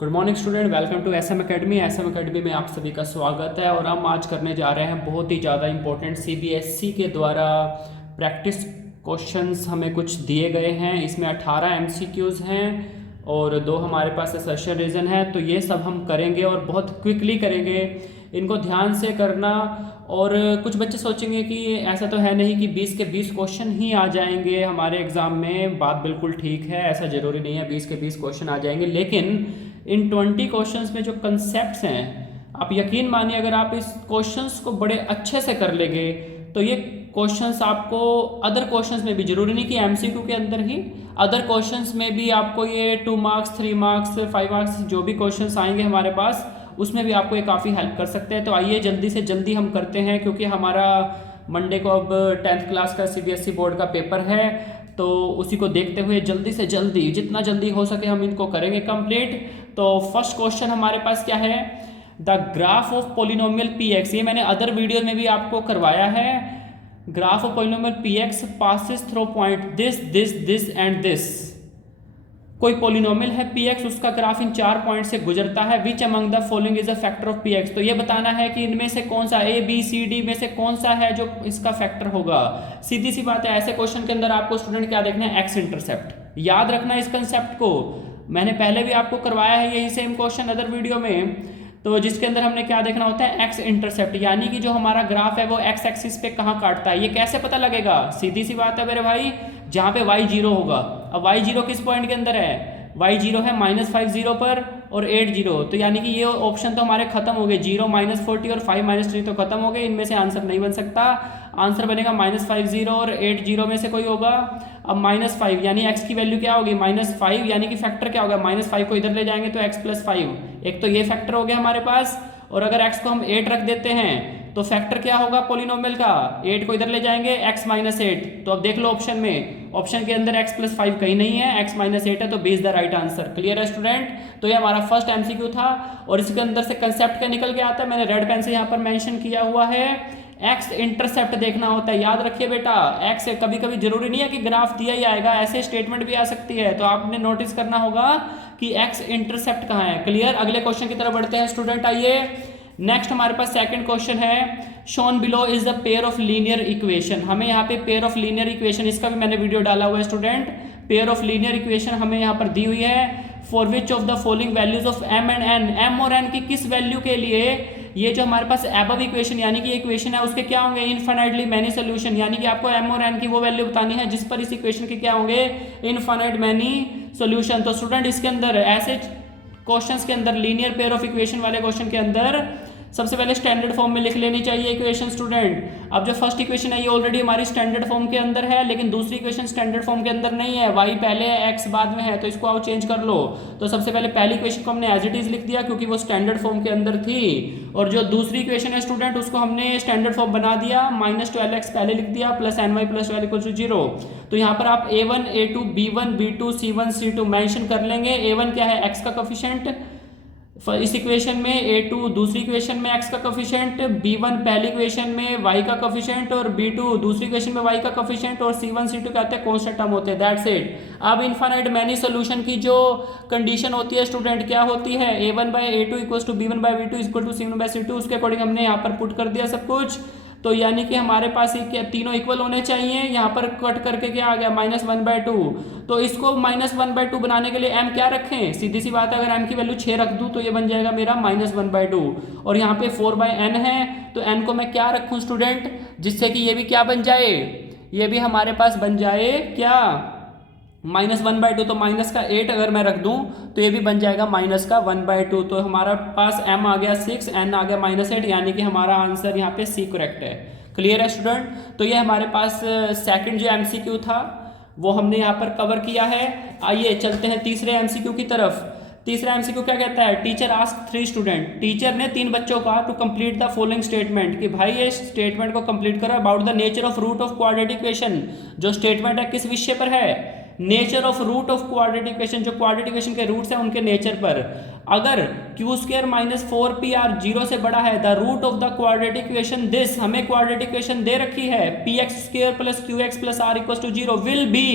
Good morning student, welcome to SM academy. SM academy में आप सभी का स्वागत है और हम आज करने जा रहे हैं बहुत ही ज़्यादा इंपॉर्टेंट सीबीएसई के द्वारा प्रैक्टिस क्वेश्चंस हमें कुछ दिए गए हैं। इसमें 18 एमसीक्यूज़ हैं और 2 हमारे पास असर्शन रीजन है। तो ये सब हम करेंगे और बहुत क्विकली करेंगे, इनको ध्यान से करना। और कुछ बच्चे सोचेंगे कि ऐसा तो है नहीं कि 20 के 20 क्वेश्चन ही आ जाएंगे हमारे एग्ज़ाम में। बात बिल्कुल ठीक है, ऐसा ज़रूरी नहीं है 20 के 20 क्वेश्चन आ जाएंगे, लेकिन इन 20 क्वेश्चंस में जो कंसेप्ट्स हैं, आप यकीन मानिए अगर आप इस क्वेश्चंस को बड़े अच्छे से कर लेंगे तो ये क्वेश्चंस आपको अदर क्वेश्चंस में भी, जरूरी नहीं कि एमसीक्यू के अंदर ही, अदर क्वेश्चंस में भी आपको ये 2 मार्क्स 3 मार्क्स 5 मार्क्स जो भी क्वेश्चंस आएंगे हमारे पास, उसमें भी आपको ये काफ़ी हेल्प कर सकते हैं। तो आइए जल्दी से जल्दी हम करते हैं, क्योंकि हमारा मंडे को अब 10th क्लास का सीबीएसई बोर्ड का पेपर है, तो उसी को देखते हुए जल्दी से जल्दी, जितना जल्दी हो सके हम इनको करेंगे कंप्लीट। तो फर्स्ट क्वेश्चन हमारे पास क्या है, the graph of polynomial P x. ये मैंने अदर वीडियो में भी आपको करवाया है। Graph of polynomial P x passes through point this this this and this. कोई पोलिनोमियल है पी एक्स, उसका ग्राफ इन 4 पॉइंट से गुजरता है। Which among the following is a factor of P x. तो ये बताना है कि इनमें से कौन सा, ए बी सी डी में से कौन सा है जो इसका फैक्टर होगा। सीधी सी बात है, ऐसे क्वेश्चन के अंदर आपको स्टूडेंट क्या देखना है, एक्स इंटरसेप्ट। याद रखना इस कंसेप्ट को, मैंने पहले भी आपको करवाया है यही सेम क्वेश्चन अदर वीडियो में। तो जिसके अंदर हमने क्या देखना होता है, एक्स इंटरसेप्ट, यानी कि जो हमारा ग्राफ है वो एक्स एक्सिस पे कहाँ काटता है। ये कैसे पता लगेगा, सीधी सी बात है मेरे भाई, जहाँ पे y 0 होगा। अब y 0 किस पॉइंट के अंदर है, y 0 है -50 पर और 8 0, तो यानी कि ये ऑप्शन तो हमारे खत्म हो गए। 0 -40 और 5 -3 तो खत्म हो गए, इनमें से आंसर नहीं बन सकता। आंसर बनेगा -50 और 8 0 में से कोई होगा। अब -5 यानी x की वैल्यू क्या होगी, -5, यानी कि फैक्टर क्या होगा, -5 को इधर ले जाएंगे तो x + 5, एक तो ये फैक्टर हो गया हमारे पास। और अगर x को हम 8 रख देते हैं तो फैक्टर क्या होगा पोलिनोमियल का, 8 को इधर ले जाएंगे x - 8। तो अब देख लो ऑप्शन में, ऑप्शन के अंदर x + 5 कहीं नहीं है, x - 8 है, तो B is the right answer. Clear है स्टूडेंट। तो ये हमारा फर्स्ट एमसीक्यू था और इसके अंदर से कंसेप्ट क्या निकल के आता है, मैंने रेड पेन से यहाँ पर मेंशन किया हुआ है, एक्स इंटरसेप्ट देखना होता है। याद रखिए बेटा, एक्स कभी कभी जरूरी नहीं है कि ग्राफ दिया ही आएगा, ऐसे स्टेटमेंट भी आ सकती है, तो आपने नोटिस करना होगा कि एक्स इंटरसेप्ट कहाँ है। क्लियर। अगले क्वेश्चन की तरफ बढ़ते हैं स्टूडेंट। आइए नेक्स्ट हमारे पास सेकंड क्वेश्चन है, shown below is the pair of linear equation. हमें यहाँ पे पेयर ऑफ लीनियर इक्वेशन, इसका भी मैंने वीडियो डाला हुआ है student. Pair of linear equation हमें यहाँ पर दी हुई है, for which of the following values of M and N. M और एन की किस वैल्यू के लिए ये जो हमारे पास एबव इक्वेशन यानी कि इक्वेशन है उसके क्या होंगे, इनफाइनाइटली मैनी सोल्यूशन। यानी कि आपको एम और एन की वो वैल्यू बतानी है जिस पर इस इक्वेशन के क्या होंगे, इनफाइनाइट मैनी सोल्यूशन। तो स्टूडेंट इसके अंदर ऐसे क्वेश्चंस के अंदर, लीनियर पेयर ऑफ इक्वेशन वाले क्वेश्चन के अंदर सबसे पहले स्टैंडर्ड फॉर्म में लिख लेनी चाहिए इक्वेशन स्टूडेंट। अब जो फर्स्ट इक्वेशन है ये ऑलरेडी हमारी स्टैंडर्ड फॉर्म के अंदर है, लेकिन दूसरी इक्वेशन स्टैंडर्ड फॉर्म के अंदर नहीं है, y पहले है x बाद में है, तो इसको आप चेंज कर लो। तो सबसे पहले पहली इक्वेशन को हमने एज इट इज लिख दिया क्योंकि वो स्टैंडर्ड फॉर्म के अंदर थी, और जो दूसरी इक्वेशन है स्टूडेंट उसको हमने स्टैंडर्ड फॉर्म बना दिया, -12x पहले लिख दिया प्लस ny + 12 = 0। तो यहाँ पर आप a1 a2 b1 b2 c1 c2 mention कर लेंगे। a1 क्या है, x का कोफिशिएंट इस इक्वेशन में, a2 दूसरी इक्वेशन में x का कोफिशिएंट, b1 पहली इक्वेशन में y का कोफिशिएंट और b2 दूसरी इक्वेशन में y का कोफिशिएंट, और c1 c2 कहते हैं कांस्टेंट टर्म होते हैं। That's it. अब इनफाइनाइट मैनी सोल्यूशन की जो कंडीशन होती है स्टूडेंट क्या होती है, a1/a2 = b1/b2 = c1/c2, उसके अकॉर्डिंग हमने यहाँ पर पुट कर दिया सब कुछ। तो यानी कि हमारे पास ये क्या, तीनों इक्वल होने चाहिए। यहाँ पर कट करके क्या आ गया, -1/2। तो इसको -1/2 बनाने के लिए m क्या रखें, सीधी सी बात है, अगर m की वैल्यू 6 रख दूं तो ये बन जाएगा मेरा -1/2, और यहाँ पे 4/n है, तो n को मैं क्या रखूं स्टूडेंट, जिससे कि ये भी क्या बन जाए, ये भी हमारे पास बन जाए क्या, -1/2। तो माइनस का 8 अगर मैं रख दूं तो ये भी बन जाएगा -1/2। तो हमारा पास m आ गया 6, n आ गया -8, यानी कि हमारा आंसर यहाँ पे C करेक्ट है। क्लियर है स्टूडेंट। तो ये हमारे पास सेकंड जो एमसीक्यू था वो हमने यहाँ पर कवर किया है। आइए चलते हैं तीसरे एमसीक्यू की तरफ। तीसरा एमसीक्यू क्या कहता है, टीचर आस्क 3 स्टूडेंट। टीचर ने 3 बच्चों का to complete the following statement, कि भाई ये स्टेटमेंट को कंप्लीट करो about the nature of root of quadratic equation. जो स्टेटमेंट है किस विषय पर है, nature of root of quadratic equation, जो क्वाड्रेटिक इक्वेशन के रूट्स हैं उनके नेचर पर। अगर q² - 4pr 0 से बड़ा है, the root of the quadratic equation this, हमें क्वाड्रेटिक इक्वेशन दे रखी है px² + qx + r = 0 will be,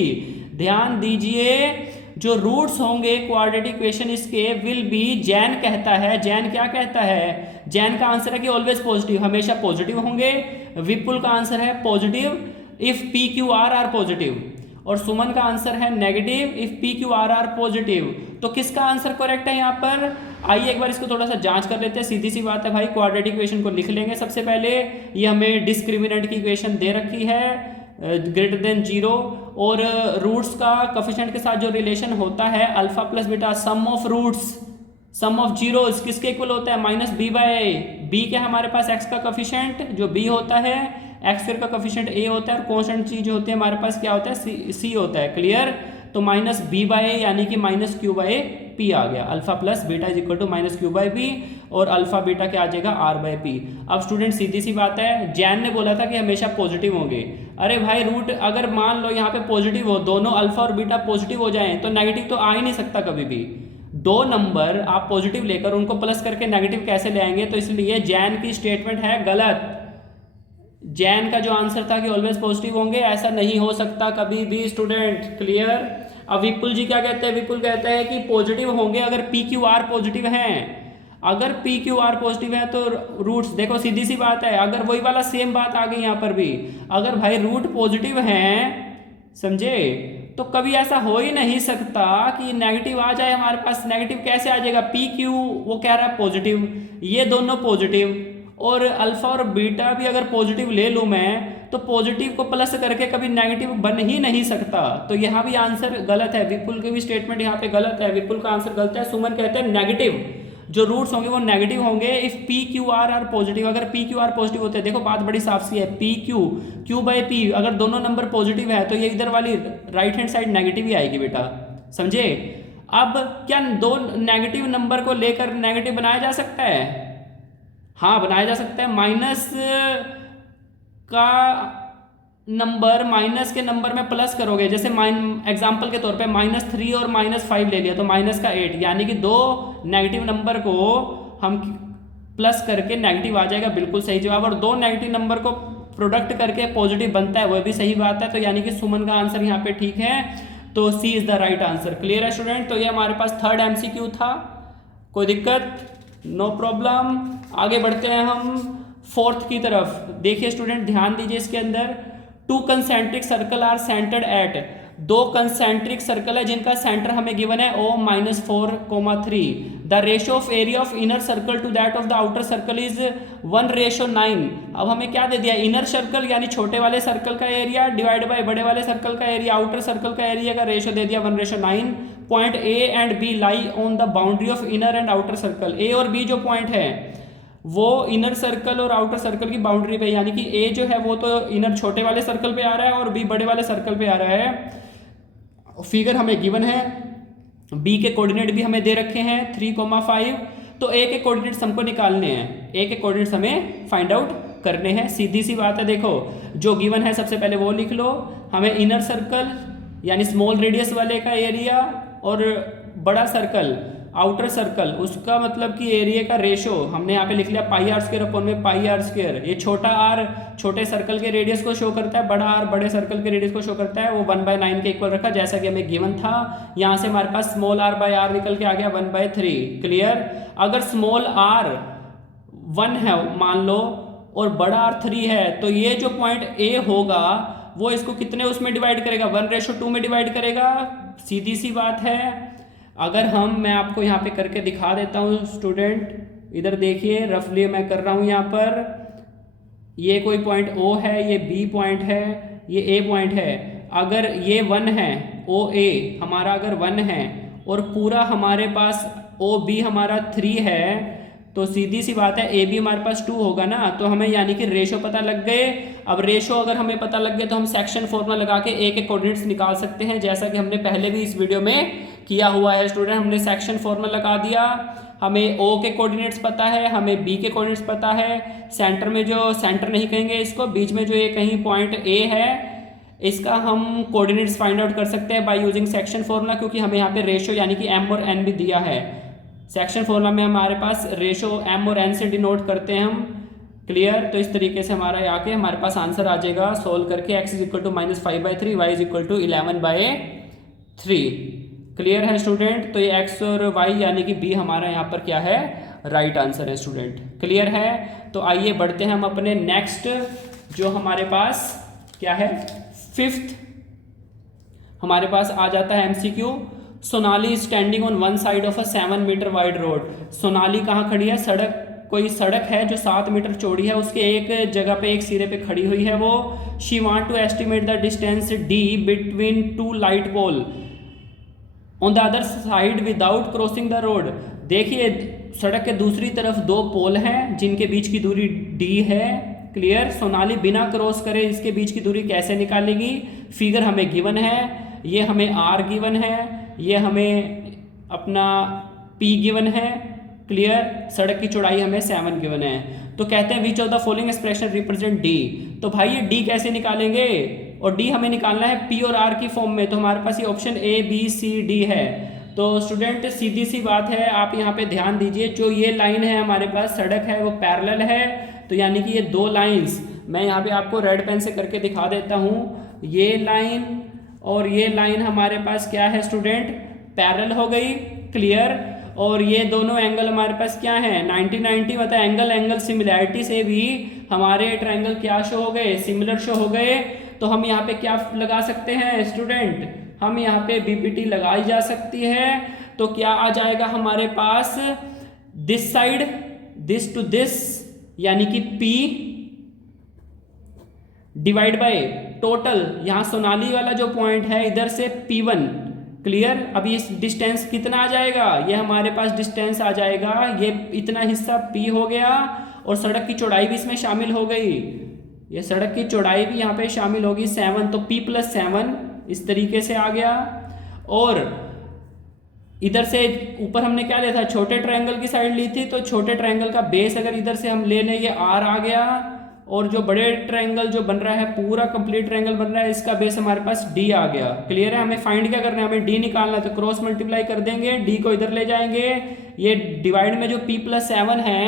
ध्यान दीजिए, जो रूट्स होंगे क्वाड्रेटिक इक्वेशन इसके विल बी, जैन कहता है, जैन क्या कहता है, जैन का आंसर है कि ऑलवेज पॉजिटिव, हमेशा पॉजिटिव होंगे। विपुल का आंसर है positive if P Q R are positive, और सुमन का आंसर है negative if P Q are positive. तो किसका आंसर करेक्ट है यहाँ पर? आइए एक बार इसको थोड़ा सा जांच कर लेते हैं। सीधी सी बात है भाई, क्वाड्रेटिक इक्वेशन को लिख लेंगे सबसे पहले। ये हमें डिस्क्रिमिनेंट की इक्वेशन दे रखी है ग्रेटर देन 0, और रूट्स का कोफिशिएंट के साथ जो रिलेशन होता है alpha plus beta, sum of roots, sum of zeros किसके इक्वल होता है? Minus B by A. B क्या हमारे पास? एक्स का कोफिशिएंट जो बी होता है, एक्स स्क्वायर का कोफिशिएंट ए होता है, और कांस्टेंट चीज होती है हमारे पास क्या होता है? सी होता है। क्लियर? तो माइनस बी बाय ए यानी कि माइनस क्यू बाय पी आ गया। Alpha plus beta is equal to minus Q by P, और अल्फा बीटा क्या आ जाएगा? R by P. अब स्टूडेंट सीधी सी बात है, जैन ने बोला था कि हमेशा पॉजिटिव होंगे। अरे भाई रूट अगर मान लो यहाँ पे पॉजिटिव हो, दोनों अल्फा और बीटा पॉजिटिव हो जाएं, तो नेगेटिव तो आ ही नहीं सकता कभी भी। दो नंबर आप पॉजिटिव लेकर उनको प्लस करके नेगेटिव कैसे ले आएंगे? तो इसलिए जैन की स्टेटमेंट है गलत। जैन का जो आंसर था कि ऑलवेज पॉजिटिव होंगे, ऐसा नहीं हो सकता कभी भी स्टूडेंट। क्लियर? अब विपुल जी क्या कहते हैं? विपुल कहते हैं कि पॉजिटिव होंगे अगर पी क्यू आर पॉजिटिव हैं। अगर पी क्यू आर पॉजिटिव है तो रूट्स, देखो सीधी सी बात है, अगर वही वाला सेम बात आ गई यहाँ पर भी, अगर भाई रूट पॉजिटिव हैं, समझे, तो कभी ऐसा हो ही नहीं सकता कि नेगेटिव आ जाए हमारे पास। नेगेटिव कैसे आ जाएगा? पी क्यू वो कह रहा है पॉजिटिव, ये दोनों पॉजिटिव, और अल्फा और बीटा भी अगर पॉजिटिव ले लूँ मैं, तो पॉजिटिव को प्लस करके कभी नेगेटिव बन ही नहीं सकता। तो यहाँ भी आंसर गलत है, विपुल की भी स्टेटमेंट यहाँ पे गलत है, विपुल का आंसर गलत है। सुमन कहते हैं नेगेटिव, जो रूट्स होंगे वो नेगेटिव होंगे if P Q are positive. अगर पी क्यू आर पॉजिटिव होते हैं, देखो बात बड़ी साफ सी है, P Q, Q by P, अगर दोनों नंबर पॉजिटिव है तो ये इधर वाली राइट हैंड साइड नेगेटिव ही आएगी बेटा, समझे। अब क्या दो नेगेटिव नंबर को लेकर नेगेटिव बनाया जा सकता है? हाँ बनाया जा सकता है। माइनस का नंबर माइनस के नंबर में प्लस करोगे, जैसे एग्जाम्पल के तौर पे -3 और -5 ले लिया तो माइनस का 8, यानी कि दो नेगेटिव नंबर को हम प्लस करके नेगेटिव आ जाएगा, बिल्कुल सही जवाब। और दो नेगेटिव नंबर को प्रोडक्ट करके पॉजिटिव बनता है, वह भी सही बात है। तो यानी कि सुमन का आंसर यहाँ पे ठीक है, तो C is the right answer. Clear है स्टूडेंट? तो ये हमारे पास थर्ड MCQ था, कोई दिक्कत? No problem. आगे बढ़ते हैं हम फोर्थ की तरफ। देखिए स्टूडेंट ध्यान दीजिए इसके अंदर, two concentric circle are centred at, दो कंसेंट्रिक सर्कल है जिनका सेंटर हमें गिवन है O-4,3। The ratio of area of inner circle to that of the outer circle is 1:9। अब हमें क्या दे दिया? इनर सर्कल यानी छोटे वाले सर्कल का एरिया डिवाइड बाय बड़े वाले सर्कल का एरिया, आउटर सर्कल का एरिया का रेशियो दे दिया 1:9। Point A and B lie on the boundary of inner and outer circle. A और बी जो पॉइंट है वो इनर सर्कल और आउटर सर्कल की बाउंड्री पे, यानी कि ए जो है वो तो इनर छोटे वाले सर्कल पे आ रहा है और बी बड़े वाले सर्कल पे आ रहा है। फिगर हमें गिवन है, बी के कोऑर्डिनेट भी हमें दे रखे हैं 3,5। तो ए के कोऑर्डिनेट्स हमको निकालने हैं, ए के कोऑर्डिनेट्स हमें फाइंड आउट करने हैं। सीधी सी बात है, देखो जो गिवन है सबसे पहले वो लिख लो। हमें इनर सर्कल यानी स्मॉल रेडियस वाले का एरिया और बड़ा सर्कल आउटर सर्कल उसका मतलब कि एरिया का रेशो हमने यहाँ पे लिख लिया πr² अपॉन में πr²। ये छोटा r छोटे सर्कल के रेडियस को शो करता है, बड़ा r बड़े सर्कल के रेडियस को शो करता है, वो 1/9 के इक्वल रखा जैसा कि हमें गिवन था। यहाँ से हमारे पास स्मॉल r/r निकल के आ गया 1/3। क्लियर? अगर स्मॉल r 1 है मान लो और बड़ा r 3 है, तो ये जो पॉइंट A होगा वो इसको कितने उसमें डिवाइड करेगा? 1:2 में डिवाइड करेगा। सीधी सी बात है। अगर मैं आपको यहाँ पे करके दिखा देता हूँ स्टूडेंट, इधर देखिए रफली मैं कर रहा हूँ यहाँ पर। ये कोई पॉइंट O है, ये B पॉइंट है, ये A पॉइंट है। अगर ये 1 है, OA हमारा अगर 1 है और पूरा हमारे पास OB हमारा 3 है, तो सीधी सी बात है AB हमारे पास 2 होगा ना, तो हमें यानी कि रेशो पता लग गए। अब रेशो अगर हमें पता लग गए तो हम सेक्शन फॉर्मूला लगा के A के कोऑर्डिनेट्स निकाल सकते हैं, जैसा कि हमने पहले भी इस वीडियो में किया हुआ है स्टूडेंट। हमने सेक्शन फॉर्मूला लगा दिया, हमें O के कोऑर्डिनेट्स पता है, हमें B के कोऑर्डिनेट्स पता है, सेंटर में जो सेंटर नहीं कहेंगे इसको, बीच में जो ये कहीं पॉइंट A है इसका हम कोऑर्डिनेट्स फाइंड आउट कर सकते हैं बाय यूजिंग सेक्शन फॉर्मूला, क्योंकि हमें यहाँ पे रेशो यानी कि M और N भी दिया है। सेक्शन फॉर्मूला में हमारे पास रेशो M और N से डिनोट करते हैं हम। क्लियर? तो इस तरीके से हमारा आके हमारे पास आंसर आ जाएगा सोल्व करके, x = -5/3, y = 11/3। क्लियर है स्टूडेंट? तो ये एक्स और वाई यानी कि बी हमारा यहाँ पर क्या है, राइट आंसर है स्टूडेंट। क्लियर है? तो आइए बढ़ते हैं हम अपने नेक्स्ट, जो हमारे पास क्या है, फिफ्थ हमारे पास आ जाता है MCQ. Sonali standing on one side of a 7 metre wide road. Sonali कहाँ खड़ी है? सड़क, कोई सड़क है जो 7 मीटर चौड़ी है, उसके एक जगह पे, एक सिरे पे खड़ी हुई है वो। She want to estimate the distance D between two light pole on the other side without crossing the road. देखिए सड़क के दूसरी तरफ 2 पोल हैं जिनके बीच की दूरी डी है। क्लियर? सोनाली बिना क्रॉस करे इसके बीच की दूरी कैसे निकालेगी? फिगर हमें गिवन है, ये हमें आर गिवन है, ये हमें अपना पी गिवन है। क्लियर? सड़क की चौड़ाई हमें 7 गिवन है। तो कहते हैं विच of the following expression represent D. तो भाई ये डी कैसे निकालेंगे? और डी हमें निकालना है पी और आर की फॉर्म में। तो हमारे पास ये option A B C D है। तो स्टूडेंट सीधी सी बात है, आप यहाँ पे ध्यान दीजिए, जो ये लाइन है हमारे पास सड़क है वो पैरेलल है, तो यानी कि ये 2 लाइंस, मैं यहाँ पे आपको रेड पेन से करके दिखा देता हूँ। ये लाइन और ये लाइन हमारे पास क्या है स्टूडेंट, पैरेलल हो गई। क्लियर? और ये दोनों एंगल हमारे पास क्या है, 90-90, मतलब एंगल एंगल सिमिलैरिटी से भी हमारे ट्रायंगल क्या शो हो गए, सिमिलर शो हो गए। तो हम यहाँ पे क्या लगा सकते हैं स्टूडेंट, हम यहाँ पे बीपीटी लगाई जा सकती है। तो क्या आ जाएगा हमारे पास, this side this to this यानी कि P डिवाइड बाय टोटल, यहाँ सोनाली वाला जो पॉइंट है इधर से P1। क्लियर? अब ये डिस्टेंस कितना आ जाएगा, ये हमारे पास डिस्टेंस आ जाएगा, ये इतना हिस्सा P हो गया और सड़क की चौड़ाई भी इसमें शामिल हो गई, ये सड़क की चौड़ाई भी यहाँ पे शामिल होगी 7, तो P+7 इस तरीके से आ गया। और इधर से ऊपर हमने क्या लिया था, छोटे ट्रायंगल की साइड ली थी, तो छोटे ट्रायंगल का बेस अगर इधर से हम ले लें, ये R आ गया, और जो बड़े ट्रायंगल जो बन रहा है, पूरा कंप्लीट ट्रायंगल बन रहा है, इसका बेस हमारे पास D आ गया। क्लियर है? हमें फाइंड क्या करना है, हमें D निकालना है, तो क्रॉस मल्टीप्लाई कर देंगे, D को इधर ले जाएंगे, ये डिवाइड में जो P+7 है,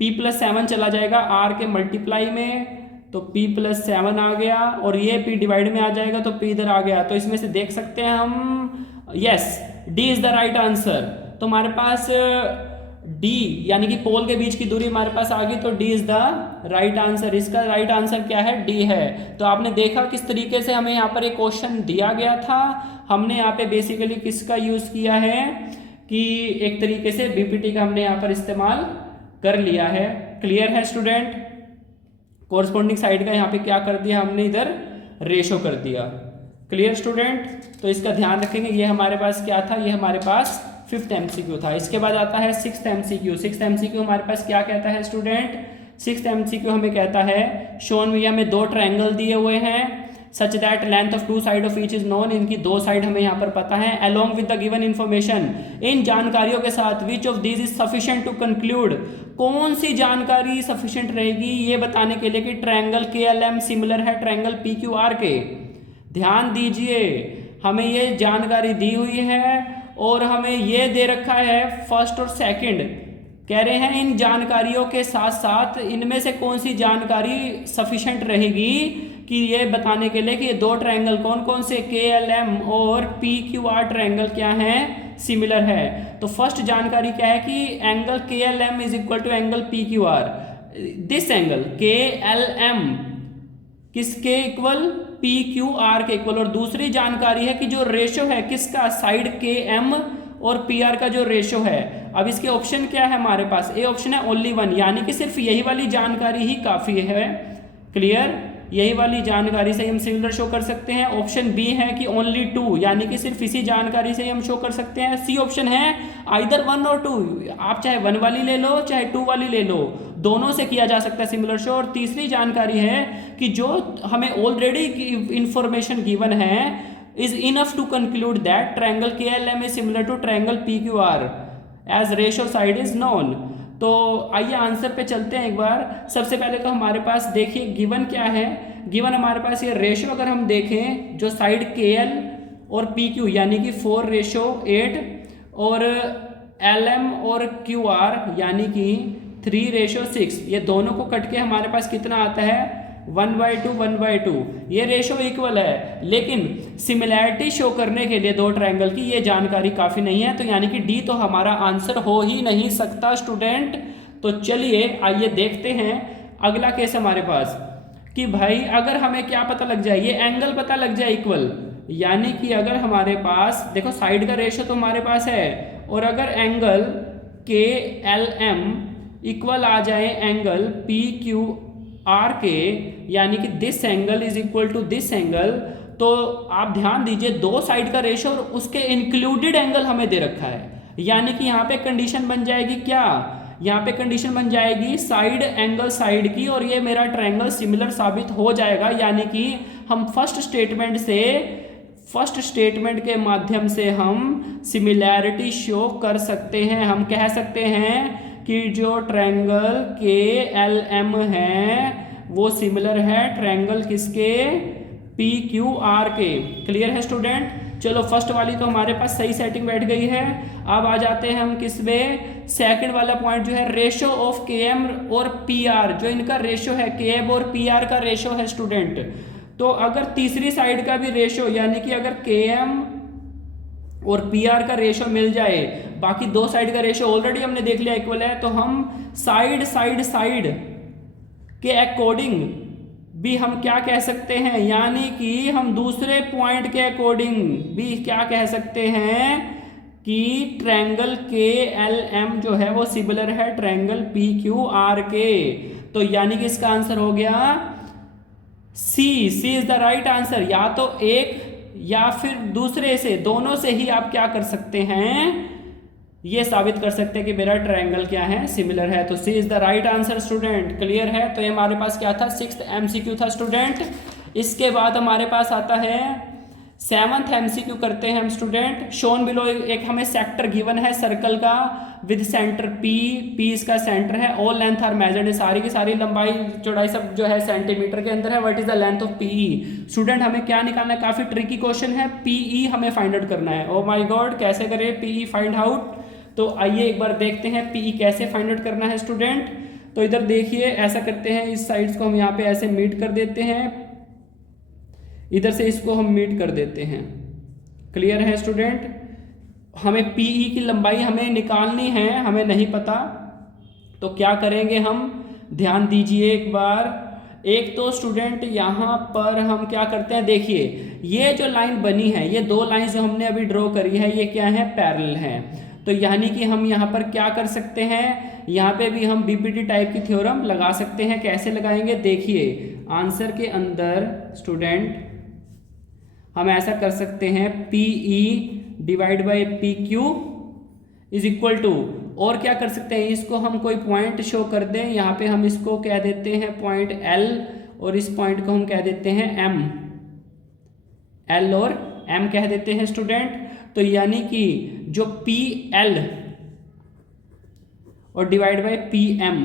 P+7 चला जाएगा R के मल्टीप्लाई में, तो P+7 आ गया, और ये P डिवाइड में आ जाएगा, तो P इधर आ गया। तो इसमें से देख सकते हैं हम, yes D is the right answer. तो हमारे पास D यानी कि पोल के बीच की दूरी हमारे पास आ गई, तो D is the right answer. इसका राइट आंसर क्या है, D है। तो आपने देखा किस तरीके से हमें यहाँ पर एक क्वेश्चन दिया गया था, हमने यहाँ पे बेसिकली किसका यूज किया है कि एक तरीके से बीपीटी का हमने यहाँ पर इस्तेमाल कर लिया है। क्लियर है स्टूडेंट? कोरस्पॉन्डिंग साइड का यहाँ पे क्या कर दिया हमने, इधर रेशो कर दिया। Clear student? तो इसका ध्यान रखेंगे। ये हमारे पास क्या था, ये हमारे पास 5th MCQ था। इसके बाद आता है 6th MCQ। 6th MCQ हमारे पास क्या कहता है स्टूडेंट, 6th MCQ हमें कहता है, शोन में हमें 2 ट्रायंगल दिए हुए हैं, such that length of 2 side of each is known, इनकी 2 साइड हमें यहाँ पर पता है, along with the given information, इन जानकारियों के साथ, which of these is sufficient to conclude, कौन सी जानकारी सफिशिएंट रहेगी ये बताने के लिए कि ट्रायंगल KLM सिमिलर है ट्रायंगल PQR के। ध्यान दीजिए, हमें ये जानकारी दी हुई है और हमें ये दे रखा है फर्स्ट और सेकंड, कह रहे हैं इन जानकारियों के साथ साथ इनमें से कौन सी जानकारी सफिशिएंट रहेगी कि ये बताने के लिए कि ये 2 ट्रायंगल कौन कौन से, KLM और PQR ट्रायंगल क्या हैं, सिमिलर है। तो फर्स्ट जानकारी क्या है कि angle KLM is equal to angle PQR, this angle KLM किसके इक्वल, PQR के इक्वल। और दूसरी जानकारी है कि जो रेशो है किसका, साइड KM और PR का जो रेशो है। अब इसके ऑप्शन क्या है हमारे पास, ए ऑप्शन है ओनली 1, यानी कि सिर्फ यही वाली जानकारी ही काफी है। क्लियर? यही वाली जानकारी से हम सिमिलर शो कर सकते हैं। ऑप्शन बी है कि ओनली 2, यानी कि सिर्फ इसी जानकारी से हम शो कर सकते हैं। सी ऑप्शन है आइदर 1 और 2, आप चाहे 1 वाली ले लो चाहे 2 वाली ले लो, दोनों से किया जा सकता है सिमिलर शो। और तीसरी जानकारी है कि जो हमें ऑलरेडी इंफॉर्मेशन गिवन है is enough to conclude that triangle KLM is similar to triangle PQR as ratio side is known. तो आइए आंसर पे चलते हैं एक बार। सबसे पहले तो हमारे पास देखिए गिवन क्या है, गिवन हमारे पास ये रेशो अगर हम देखें, जो साइड KL और PQ यानी कि 4:8 और LM और QR यानी कि 3:6, ये दोनों को कट के हमारे पास कितना आता है, 1/2 1/2, ये रेशो इक्वल है। लेकिन सिमिलैरिटी शो करने के लिए दो ट्रायंगल की ये जानकारी काफ़ी नहीं है, तो यानी कि डी तो हमारा आंसर हो ही नहीं सकता स्टूडेंट। तो चलिए आइए देखते हैं अगला केस हमारे पास कि भाई अगर हमें क्या पता लग जाए, ये एंगल पता लग जाए इक्वल, यानी कि अगर हमारे पास देखो साइड का रेशो तो हमारे पास है, और अगर एंगल के एल एम इक्वल आ जाए angle P Q are K, यानी कि this angle is equal to this angle, तो आप ध्यान दीजिए दो साइड का रेशो और उसके इंक्लूडेड एंगल हमें दे रखा है, यानी कि यहाँ पे कंडीशन बन जाएगी क्या, यहाँ पे कंडीशन बन जाएगी साइड एंगल साइड की, और ये मेरा ट्रायंगल सिमिलर साबित हो जाएगा। यानी कि हम फर्स्ट स्टेटमेंट के माध्यम से हम सिमिलैरिटी शो कर सकते हैं। हम कह सकते हैं कि जो ट्रायंगल के एल एम है वो सिमिलर है ट्रायंगल किसके, पी क्यू आर के। क्लियर है स्टूडेंट? चलो फर्स्ट वाली तो हमारे पास सही सेटिंग बैठ गई है। अब आ जाते हैं हम किस में, सेकंड वाला पॉइंट जो है रेशो ऑफ के एम और पी आर, जो इनका रेशो है के एम और पी आर का रेशो है स्टूडेंट। तो अगर तीसरी साइड का भी रेशो, यानी कि अगर के एम और पी आर का रेशो मिल जाए, बाकी दो साइड का रेशो ऑलरेडी हमने देख लिया इक्वल है, तो हम साइड के अकॉर्डिंग भी हम क्या कह सकते हैं, यानी कि हम दूसरे पॉइंट के अकॉर्डिंग भी क्या कह सकते हैं कि ट्रायंगल के एल एम जो है वो सिमिलर है ट्रायंगल पी क्यू आर के। तो यानी कि इसका आंसर हो गया सी इज द राइट आंसर। या तो एक या फिर दूसरे से, दोनों से ही आप क्या कर सकते हैं, ये साबित कर सकते हैं कि मेरा ट्रायंगल क्या है, सिमिलर है। तो C is the right answer student. Clear है? तो ये हमारे पास क्या था, 6th MCQ था स्टूडेंट। इसके बाद हमारे पास आता है 7th MCQ करते हैं हम स्टूडेंट। शोन बिलो एक हमें सेक्टर गिवन है सर्कल का विद सेंटर पी इसका सेंटर है, ऑल लेंथ आर मेजर्ड, सारी की सारी लंबाई चौड़ाई सब जो है सेंटीमीटर के अंदर है। What is the length of PE? Student हमें क्या निकालना है, काफी ट्रिकी क्वेश्चन है, पीई हमें फाइंड आउट करना है। ओ माय गॉड, कैसे करें पीई फाइंड आउट? तो आइए एक बार देखते हैं पीई कैसे फाइंड आउट करना है स्टूडेंट। तो इधर देखिए ऐसा करते हैं, इस साइड्स को हम यहाँ पे ऐसे मीट कर देते हैं, इधर से इसको हम मीट कर देते हैं। क्लियर है स्टूडेंट? हमें पीई की लंबाई हमें निकालनी है, हमें नहीं पता, तो क्या करेंगे हम, ध्यान दीजिए एक बार। एक तो स्टूडेंट यहाँ पर हम क्या करते हैं, देखिए ये जो लाइन बनी है, ये दो लाइन जो हमने अभी ड्रॉ करी है, ये क्या है, पैरेलल है। तो यानी कि हम यहाँ पर क्या कर सकते हैं, यहाँ पे भी हम बीपीटी टाइप की थ्योरम लगा सकते हैं। कैसे लगाएंगे, देखिए आंसर के अंदर स्टूडेंट हम ऐसा कर सकते हैं, PE divide by P Q is equal to, और क्या कर सकते हैं, इसको हम कोई पॉइंट शो कर दें, यहाँ पे हम इसको कह देते हैं पॉइंट एल, और इस पॉइंट को हम कह देते हैं एम, एल और एम कह देते हैं स्टूडेंट। तो यानी कि जो पी एल और डिवाइड बाई पी एम,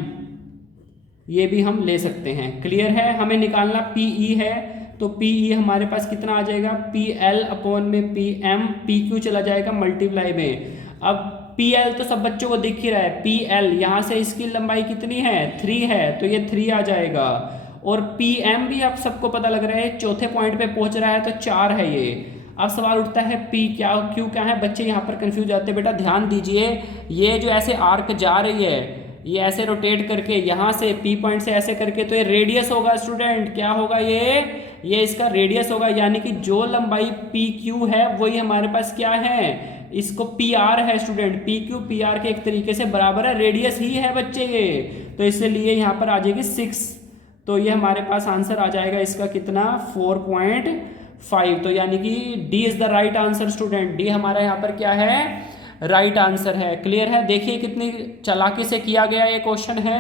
ये भी हम ले सकते हैं। क्लियर है? हमें निकालना पीई है, तो पीई हमारे पास कितना आ जाएगा, पी एल अपॉन में पी एम, पी क्यू चला जाएगा मल्टीप्लाई में। अब पी एल तो सब बच्चों को दिख ही रहा है, पी एल यहाँ से इसकी लंबाई कितनी है, 3 है, तो ये 3 आ जाएगा। और पी एम भी आप सबको पता लग रहा है, चौथे पॉइंट पे पहुंच रहा है, तो 4 है ये। अब सवाल उठता है पी क्या क्यू क्या है, बच्चे यहाँ पर कंफ्यूज जाते हैं। बेटा ध्यान दीजिए, ये जो ऐसे आर्क जा रही है, ये ऐसे रोटेट करके यहाँ से पी पॉइंट से ऐसे करके, तो ये रेडियस होगा स्टूडेंट। क्या होगा ये इसका रेडियस होगा, यानी कि जो लंबाई पी क्यू है वही हमारे पास क्या है, इसको पी आर है student. P Q P R के एक तरीके से बराबर है, रेडियस ही है बच्चे ये, तो इसलिए यहाँ पर आ जाएगी 6। तो ये हमारे पास आंसर आ जाएगा इसका कितना, 4.5। तो यानी कि D is the right answer student. D हमारा यहाँ पर क्या है, राइट आंसर है। क्लियर है? देखिए कितनी चालाकी से किया गया ये क्वेश्चन है,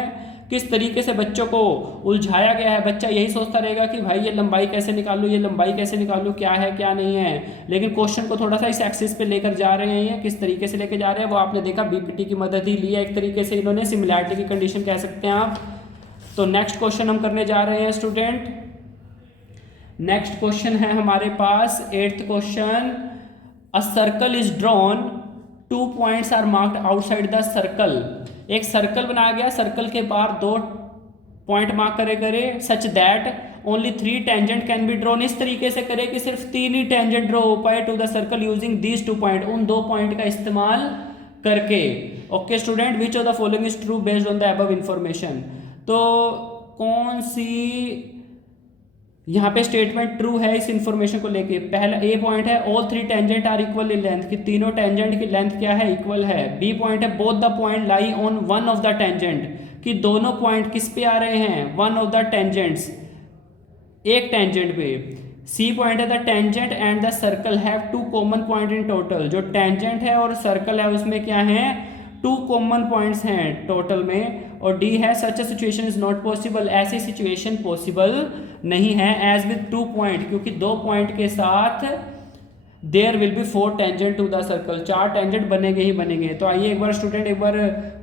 किस तरीके से बच्चों को उलझाया गया है। बच्चा यही सोचता रहेगा कि भाई ये लंबाई कैसे निकालूं, ये लंबाई कैसे निकालूं, क्या है क्या नहीं है, लेकिन क्वेश्चन को थोड़ा सा इस एक्सिस पे लेकर जा रहे हैं। किस तरीके से लेकर जा रहे हैं वो आपने देखा, बीपीटी की मदद ही ली है एक तरीके से इन्होंने, सिमिलैरिटी की कंडीशन कह सकते हैं आप। तो नेक्स्ट क्वेश्चन हम करने जा रहे हैं स्टूडेंट। नेक्स्ट क्वेश्चन है हमारे पास 8th question, a circle is drawn, 2 points are marked outside the circle. एक सर्कल बनाया गया, सर्कल के बाहर 2 पॉइंट मार्क करे such that only 3 tangent can be drawn. इस तरीके से करें कि सिर्फ 3 ही टेंजेंट ड्रॉ हो पाए to the circle using these 2 point, उन 2 पॉइंट का इस्तेमाल करके। Okay student, which of the following is true based on the above information. तो कौन सी यहाँ पे स्टेटमेंट ट्रू है इस इंफॉर्मेशन को लेके? पहला ए पॉइंट है all 3 tangent are equal in length, कि तीनों टेंजेंट की लेंथ क्या है? इक्वल है। बी पॉइंट है both the point lie on one of the tangent, कि दोनों पॉइंट किस पे आ रहे हैं? वन ऑफ द टेंजेंट्स, एक टेंजेंट पे। सी पॉइंट है the tangent and the circle have 2 common point in total, जो टेंजेंट है और सर्कल है उसमें क्या है? 2 कॉमन पॉइंट्स हैं टोटल में। और डी है such a situation is not possible, ऐसी सिचुएशन पॉसिबल नहीं है एज विद 2 पॉइंट, क्योंकि 2 पॉइंट के साथ there will be 4 tangent to the circle, 4 tangent बनेंगे ही बनेंगे। तो आइए एक बार स्टूडेंट एक बार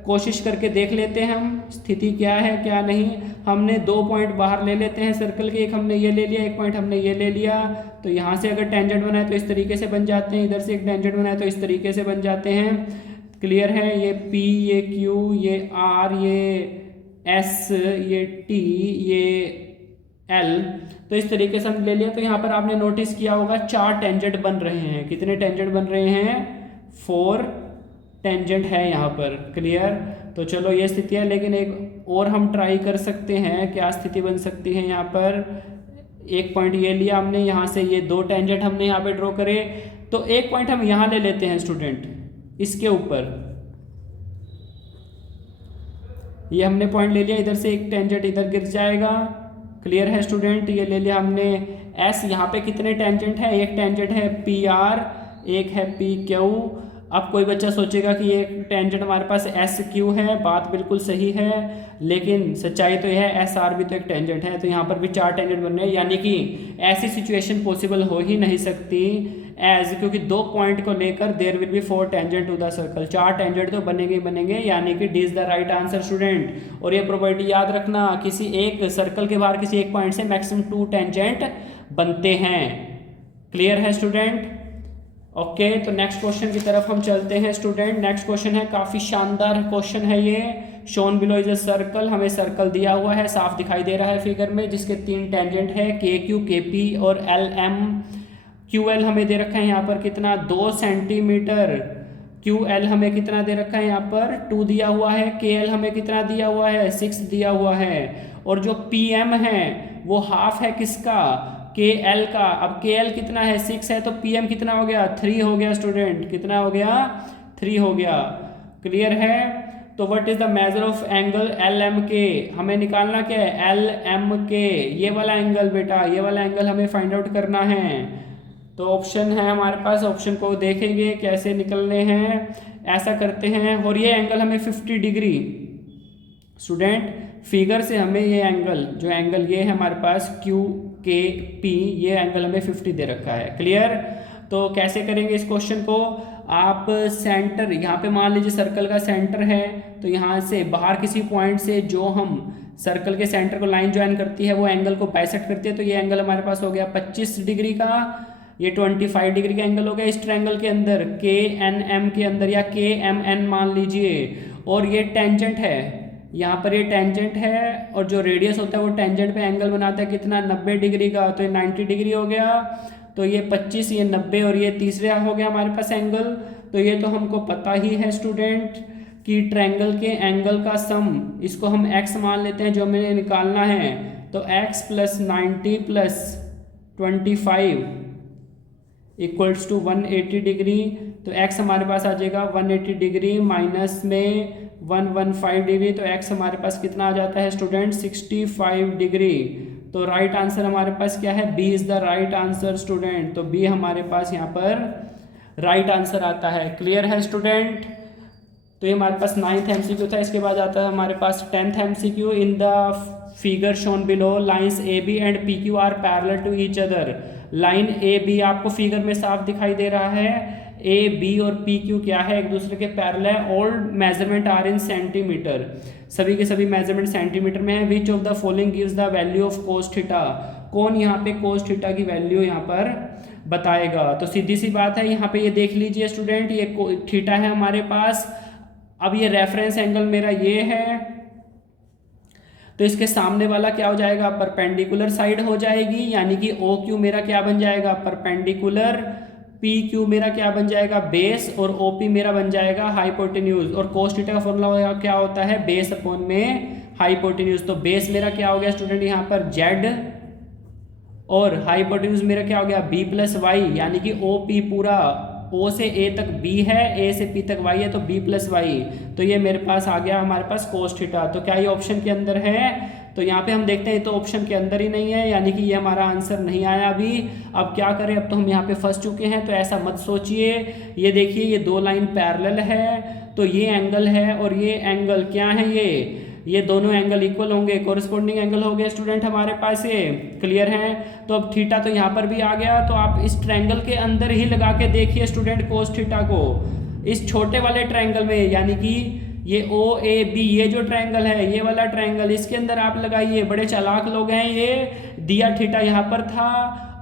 कोशिश करके देख लेते हैं हम स्थिति क्या है क्या नहीं। हमने 2 पॉइंट बाहर ले लेते हैं सर्कल के, एक हमने ये ले लिया, एक पॉइंट हमने ये ले लिया। तो यहाँ से अगर टेंजेंट बनाए तो इस तरीके से बन जाते हैं, इधर से एक टेंजेंट बनाए तो इस तरीके से बन जाते हैं। क्लियर है? ये P, ये Q, ये R, ये S, ये T, ये L, तो इस तरीके से हम ले लिया। तो यहाँ पर आपने नोटिस किया होगा 4 टेंजेंट बन रहे हैं। कितने टेंजेंट बन रहे हैं? 4 टेंजेंट है यहाँ पर। क्लियर? तो चलो ये स्थिति है, लेकिन एक और हम ट्राई कर सकते हैं। क्या स्थिति बन सकती है यहाँ पर? एक पॉइंट ये लिया हमने, यहाँ से ये 2 टेंजेंट हमने यहाँ पे ड्रॉ करे। तो एक पॉइंट हम यहाँ ले लेते हैं स्टूडेंट, इसके ऊपर ये हमने पॉइंट ले लिया, इधर से एक टेंजेंट इधर गिर जाएगा। क्लियर है स्टूडेंट? ये ले लिया हमने एस। यहाँ पे कितने टेंजेंट है? एक टेंजेंट है पी आर, एक है पी क्यू। अब कोई बच्चा सोचेगा कि ये टेंजेंट हमारे पास एस क्यू है, बात बिल्कुल सही है, लेकिन सच्चाई तो यह है एस आर भी तो एक टेंजेंट है। तो यहाँ पर भी 4 टेंजेंट बन रहे हैं, यानी कि ऐसी सिचुएशन पॉसिबल हो ही नहीं सकती एज, क्योंकि 2 पॉइंट को लेकर there will be 4 tangent to the circle, 4 tangent तो बनेंगे ही बनेंगे, यानी कि D is the right answer student. और ये प्रॉपर्टी याद रखना, किसी एक सर्कल के बाहर किसी एक पॉइंट से मैक्सिमम 2 टेंजेंट बनते हैं। क्लियर है स्टूडेंट? ओके, तो नेक्स्ट क्वेश्चन की तरफ हम चलते हैं स्टूडेंट। नेक्स्ट क्वेश्चन है, काफी शानदार क्वेश्चन है ये। Shown below is a circle, हमें सर्कल दिया हुआ है, साफ दिखाई दे रहा है फिगर में, जिसके 3 टेंजेंट है के क्यू, के पी और एल एम। क्यू एल हमें दे रखा है यहाँ पर कितना? 2 सेंटीमीटर। क्यू एल हमें कितना दे रखा है यहाँ पर? 2 दिया हुआ है। के एल हमें कितना दिया हुआ है? 6 दिया हुआ है। और जो पी एम है वो हाफ है किसका? के एल का। अब के एल कितना है? 6 है, तो पी एम कितना हो गया? 3 हो गया स्टूडेंट। कितना हो गया? 3 हो गया। क्लियर है? तो what is the measure of angle L M K? हमें निकालना क्या है? एल एम के, ये वाला एंगल बेटा, ये वाला एंगल हमें फाइंड आउट करना है। तो ऑप्शन है हमारे पास, ऑप्शन को देखेंगे कैसे निकलने हैं। ऐसा करते हैं, और ये एंगल हमें 50 डिग्री स्टूडेंट, फिगर से हमें ये एंगल, जो एंगल ये है हमारे पास क्यू के पी, ये एंगल हमें 50 दे रखा है। क्लियर? तो कैसे करेंगे इस क्वेश्चन को? आप सेंटर, यहाँ पे मान लीजिए सर्कल का सेंटर है, तो यहाँ से बाहर किसी पॉइंट से जो हम सर्कल के सेंटर को लाइन ज्वाइन करती है वो एंगल को बाइसेक्ट करती है, तो ये एंगल हमारे पास हो गया 25 डिग्री का, ये 25 डिग्री का एंगल हो गया इस ट्रायंगल के अंदर, के एन एम के अंदर, या के एम एन मान लीजिए। और ये टेंजेंट है, यहाँ पर ये टेंजेंट है, और जो रेडियस होता है वो टेंजेंट पे एंगल बनाता है कितना? 90 डिग्री का, तो ये 90 डिग्री हो गया। तो ये 25, ये 90, और ये तीसरा हो गया हमारे पास एंगल। तो ये तो हमको पता ही है स्टूडेंट कि ट्रायंगल के एंगल का सम, इसको हम x मान लेते हैं जो हमें निकालना है। तो x + 90 + 25 इक्वल्स टू 180 डिग्री। तो x हमारे पास आ जाएगा 180 डिग्री माइनस में 115 डिग्री, तो x हमारे पास कितना आ जाता है स्टूडेंट? 65 डिग्री। तो राइट आंसर हमारे पास क्या है? B is the right answer student. तो बी हमारे पास यहाँ पर राइट आंसर आता है। क्लियर है स्टूडेंट? तो ये हमारे पास 9th MCQ था। इसके बाद आता है हमारे पास 10th MCQ। In the figure shown below lines A B and P Q are parallel to each other. Line A B आपको फिगर में साफ दिखाई दे रहा है, ए बी और पी क्यू क्या है? एक दूसरे के पैरेलल है। All measurement are in centimetre, सभी के सभी मेजरमेंट सेंटीमीटर में है। Which of the following gives the value of cos theta? कौन यहाँ पे कोस थीटा की वैल्यू यहाँ पर बताएगा? तो सीधी सी बात है, यहाँ पे ये देख लीजिए स्टूडेंट, ये थीटा है हमारे पास। अब ये रेफरेंस एंगल मेरा ये है, तो इसके सामने वाला क्या हो जाएगा, परपेंडिकुलर साइड हो जाएगी, यानी कि ओ क्यू मेरा क्या बन जाएगा, परपेंडिकुलर, पी क्यू मेरा क्या बन जाएगा, बेस, और ओ पी मेरा बन जाएगा हाइपोटेन्यूज। और कोस थीटा का फॉर्मूला क्या होता है, बेस अपॉन में हाइपोटेन्यूज। तो बेस मेरा क्या हो गया स्टूडेंट यहाँ पर जेड, और हाइपोटेन्यूज मेरा क्या हो गया बी प्लस वाई, यानी कि ओ पी पूरा ओ से ए तक बी है, ए से पी तक वाई है, तो बी प्लस वाई। तो ये मेरे पास आ गया हमारे पास कोस थीटा। तो क्या ये ऑप्शन के अंदर है, तो यहाँ पे हम देखते हैं तो ऑप्शन के अंदर ही नहीं है, यानी कि ये हमारा आंसर नहीं आया अभी। अब क्या करें, अब तो हम यहाँ पे फंस चुके हैं, तो ऐसा मत सोचिए। ये देखिए ये दो लाइन पैरेलल है, तो ये एंगल है और ये एंगल क्या है, ये दोनों एंगल इक्वल होंगे, कोरिस्पोंडिंग एंगल हो गए स्टूडेंट हमारे पास, ये क्लियर है। तो अब थीटा तो यहाँ पर भी आ गया, तो आप इस ट्रायंगल के अंदर ही लगा के देखिए स्टूडेंट कोस थीटा को, इस छोटे वाले ट्रायंगल में, यानी कि ये ओ ए बी, ये जो ट्रायंगल है ये वाला ट्रायंगल, इसके अंदर आप लगाइए। बड़े चालाक लोग हैं ये, दिया थीटा यहाँ पर था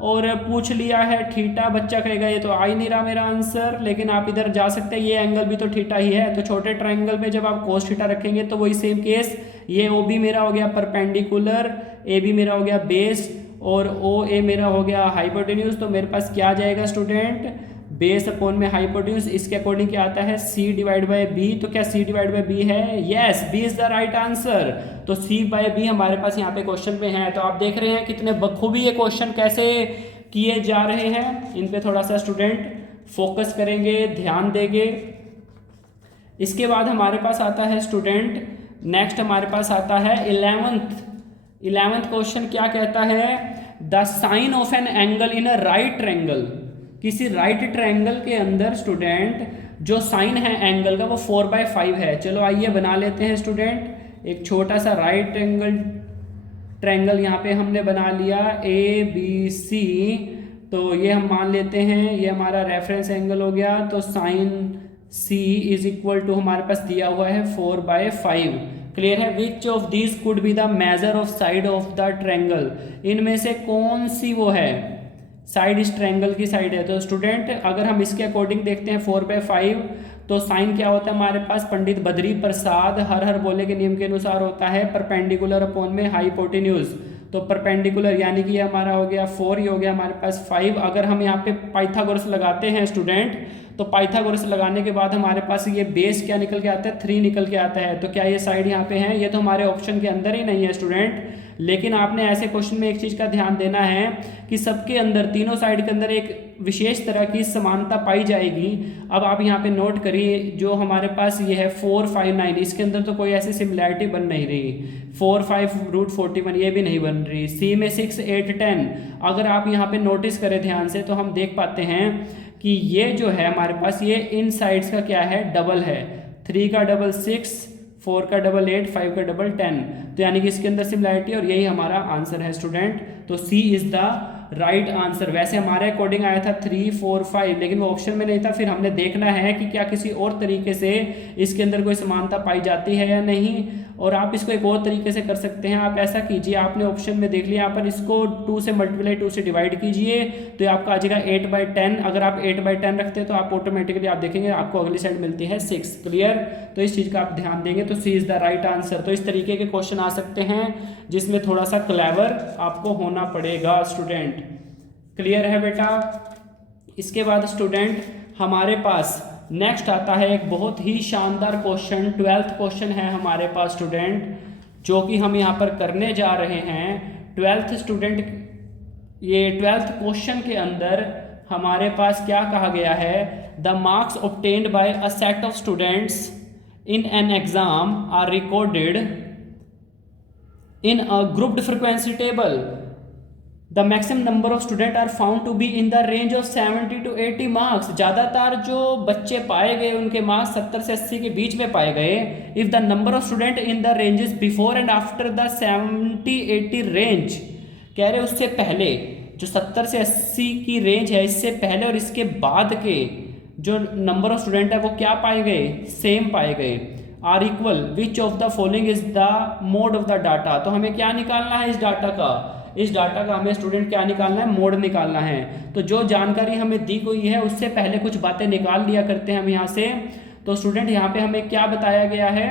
और पूछ लिया है थीटा, बच्चा कहेगा ये तो आ ही नहीं रहा मेरा आंसर, लेकिन आप इधर जा सकते हैं, ये एंगल भी तो थीटा ही है। तो छोटे ट्रायंगल में जब आप कोस थीटा रखेंगे तो वही सेम केस, ये ओ बी मेरा हो गया परपेंडिकुलर, ए बी मेरा हो गया बेस, और ओ ए मेरा हो गया हाइपोटेन्यूज। तो मेरे पास क्या आ जाएगा स्टूडेंट, बेस अपॉन में हाइपोटेन्यूज। इसके अकॉर्डिंग क्या आता है, सी डिवाइड बाय बी। तो क्या सी डिवाइड बाय बी है, yes, B is the right answer. तो सी बाय बी हमारे पास यहाँ पे क्वेश्चन पे है। तो आप देख रहे हैं कितने बखूबी ये क्वेश्चन कैसे किए जा रहे हैं, इन पे थोड़ा सा स्टूडेंट फोकस करेंगे, ध्यान देंगे। इसके बाद हमारे पास आता है स्टूडेंट, नेक्स्ट हमारे पास आता है 11th क्वेश्चन। क्या कहता है, the sine of an angle in a right triangle. किसी राइट ट्रायंगल के अंदर स्टूडेंट जो साइन है एंगल का वो 4/5 है। चलो आइए बना लेते हैं स्टूडेंट, एक छोटा सा राइट ट्रायंगल यहाँ पे हमने बना लिया ए बी सी। तो ये हम मान लेते हैं ये हमारा रेफरेंस एंगल हो गया। तो sine C is equal to हमारे पास दिया हुआ है 4/5। क्लियर है। Which of these could be the measure of side of the triangle. इनमें से कौन सी वो है साइड, इस ट्रायंगल की साइड है। तो स्टूडेंट अगर हम इसके अकॉर्डिंग देखते हैं 4/5, तो साइन क्या होता है हमारे पास, पंडित बद्री प्रसाद हर हर बोले के नियम के अनुसार होता है परपेंडिकुलर अपॉन में हाइपोटेन्यूज। तो परपेंडिकुलर यानी कि ये हमारा हो गया 4, ये हो गया हमारे पास 5। अगर हम यहाँ पे पाइथागोरस लगाते हैं स्टूडेंट, तो पाइथागोरस लगाने के बाद हमारे पास ये बेस क्या निकल के आता है, 3 निकल के आता है। तो क्या ये साइड यहाँ पे है, ये तो हमारे ऑप्शन के अंदर ही नहीं है स्टूडेंट। लेकिन आपने ऐसे क्वेश्चन में एक चीज का ध्यान देना है कि सबके अंदर, तीनों साइड के अंदर एक विशेष तरह की समानता पाई जाएगी। अब आप यहाँ पे नोट करिए, जो हमारे पास ये है 4, 5, 9, इसके अंदर तो कोई ऐसी सिमिलैरिटी बन नहीं रही। 4, 5√41 ये भी नहीं बन रही। सी में 6, 8, 10 अगर आप यहाँ पे नोटिस करें ध्यान से, तो हम देख पाते हैं कि ये जो है हमारे पास ये इन साइड्स का क्या है, डबल है। 3 का डबल 6, 4 का डबल 8, 5 का डबल 10। तो यानी कि इसके अंदर सिमिलैरिटी, और यही हमारा आंसर है स्टूडेंट। तो C is the right answer. वैसे हमारे अकॉर्डिंग आया था 3, 4, 5, लेकिन वो ऑप्शन में नहीं था। फिर हमने देखना है कि क्या किसी और तरीके से इसके अंदर कोई समानता पाई जाती है या नहीं। और आप इसको एक और तरीके से कर सकते हैं। आप ऐसा कीजिए, आपने ऑप्शन में देख लिया, यहाँ पर इसको 2 से मल्टीप्लाई 2 से डिवाइड कीजिए, तो ये आपका आ जाएगा 8/10। अगर आप 8/10 रखते हैं तो आप ऑटोमेटिकली आप देखेंगे आपको अगली साइड मिलती है 6। क्लियर। तो इस चीज़ का आप ध्यान देंगे, तो C is the right answer. तो इस तरीके के क्वेश्चन आ सकते हैं जिसमें थोड़ा सा क्लेवर आपको होना पड़ेगा स्टूडेंट। क्लियर है बेटा। इसके बाद स्टूडेंट हमारे पास नेक्स्ट आता है एक बहुत ही शानदार क्वेश्चन, 12th क्वेश्चन है हमारे पास स्टूडेंट, जो कि हम यहाँ पर करने जा रहे हैं। 12th स्टूडेंट, ये 12th क्वेश्चन के अंदर हमारे पास क्या कहा गया है, the marks obtained by a set of students in an exam are recorded in a grouped frequency table. The maximum number of student are found to be in the range of 70 to 80 marks. ज़्यादातर जो बच्चे पाए गए उनके marks 70 से 80 के बीच में पाए गए। If the number of student in the ranges before and after the 70-80 range, कह रहे उससे पहले जो 70 से 80 की रेंज है, इससे पहले और इसके बाद के जो नंबर ऑफ स्टूडेंट है वो क्या पाए गए, सेम पाए गए, are equal. Which of the following is the mode of the data. तो हमें क्या निकालना है इस डाटा का, इस डाटा का हमें स्टूडेंट क्या निकालना है, मोड निकालना है। तो जो जानकारी हमें दी गई है उससे पहले कुछ बातें निकाल लिया करते हैं हम यहाँ से। तो स्टूडेंट यहाँ पे हमें क्या बताया गया है,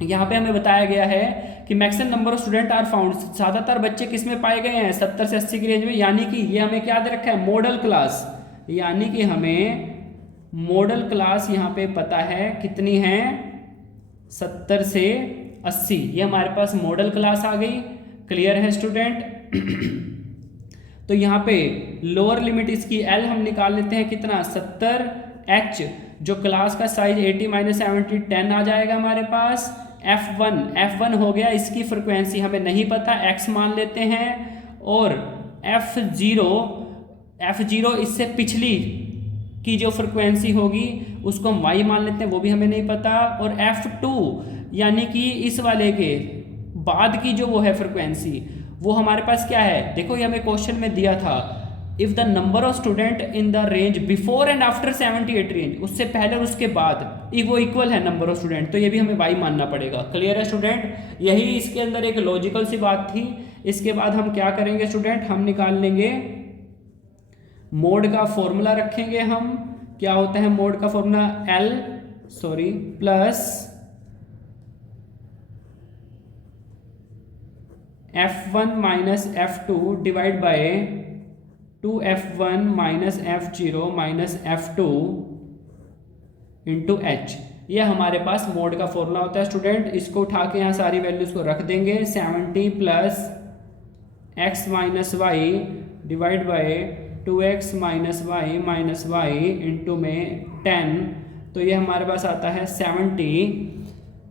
यहाँ पे हमें बताया गया है कि maximum number of student are found, ज़्यादातर बच्चे किस में पाए गए हैं 70 से 80 की रेंज में, यानी कि ये हमें क्या दे रखा है मॉडल क्लास, यानी कि हमें मॉडल क्लास यहाँ पे पता है कितनी है 70 से 80, ये हमारे पास मॉडल क्लास आ गई। क्लियर है स्टूडेंट। तो यहाँ पे लोअर लिमिट इसकी एल हम निकाल लेते हैं कितना 70, एच जो क्लास का साइज 80 माइनस 70 10 आ जाएगा हमारे पास। F1 हो गया, इसकी फ्रिक्वेंसी हमें नहीं पता, x मान लेते हैं। और F0 इससे पिछली की जो फ्रिक्वेंसी होगी उसको हम y मान लेते हैं, वो भी हमें नहीं पता। और F2 यानी कि इस वाले के बाद की जो वो है फ्रिक्वेंसी, वो हमारे पास क्या है, देखो ये हमें क्वेश्चन में दिया था if the number of student in the range before and after 78 range, उससे पहले और उसके बाद वो इक्वल है नंबर ऑफ स्टूडेंट, तो ये भी हमें y मानना पड़ेगा। क्लियर है स्टूडेंट, यही इसके अंदर एक लॉजिकल सी बात थी। इसके बाद हम क्या करेंगे स्टूडेंट, हम निकाल लेंगे मोड का फॉर्मूला, रखेंगे हम क्या होता है मोड का formula plus F1 minus F2 divide by 2F1 minus F0 minus F2 into H, ये हमारे पास मोड का फॉर्मूला होता है स्टूडेंट। इसको उठा के यहाँ सारी वैल्यूज को रख देंगे, 70 plus x minus y divide by 2x minus y into में 10, तो ये हमारे पास आता है 70।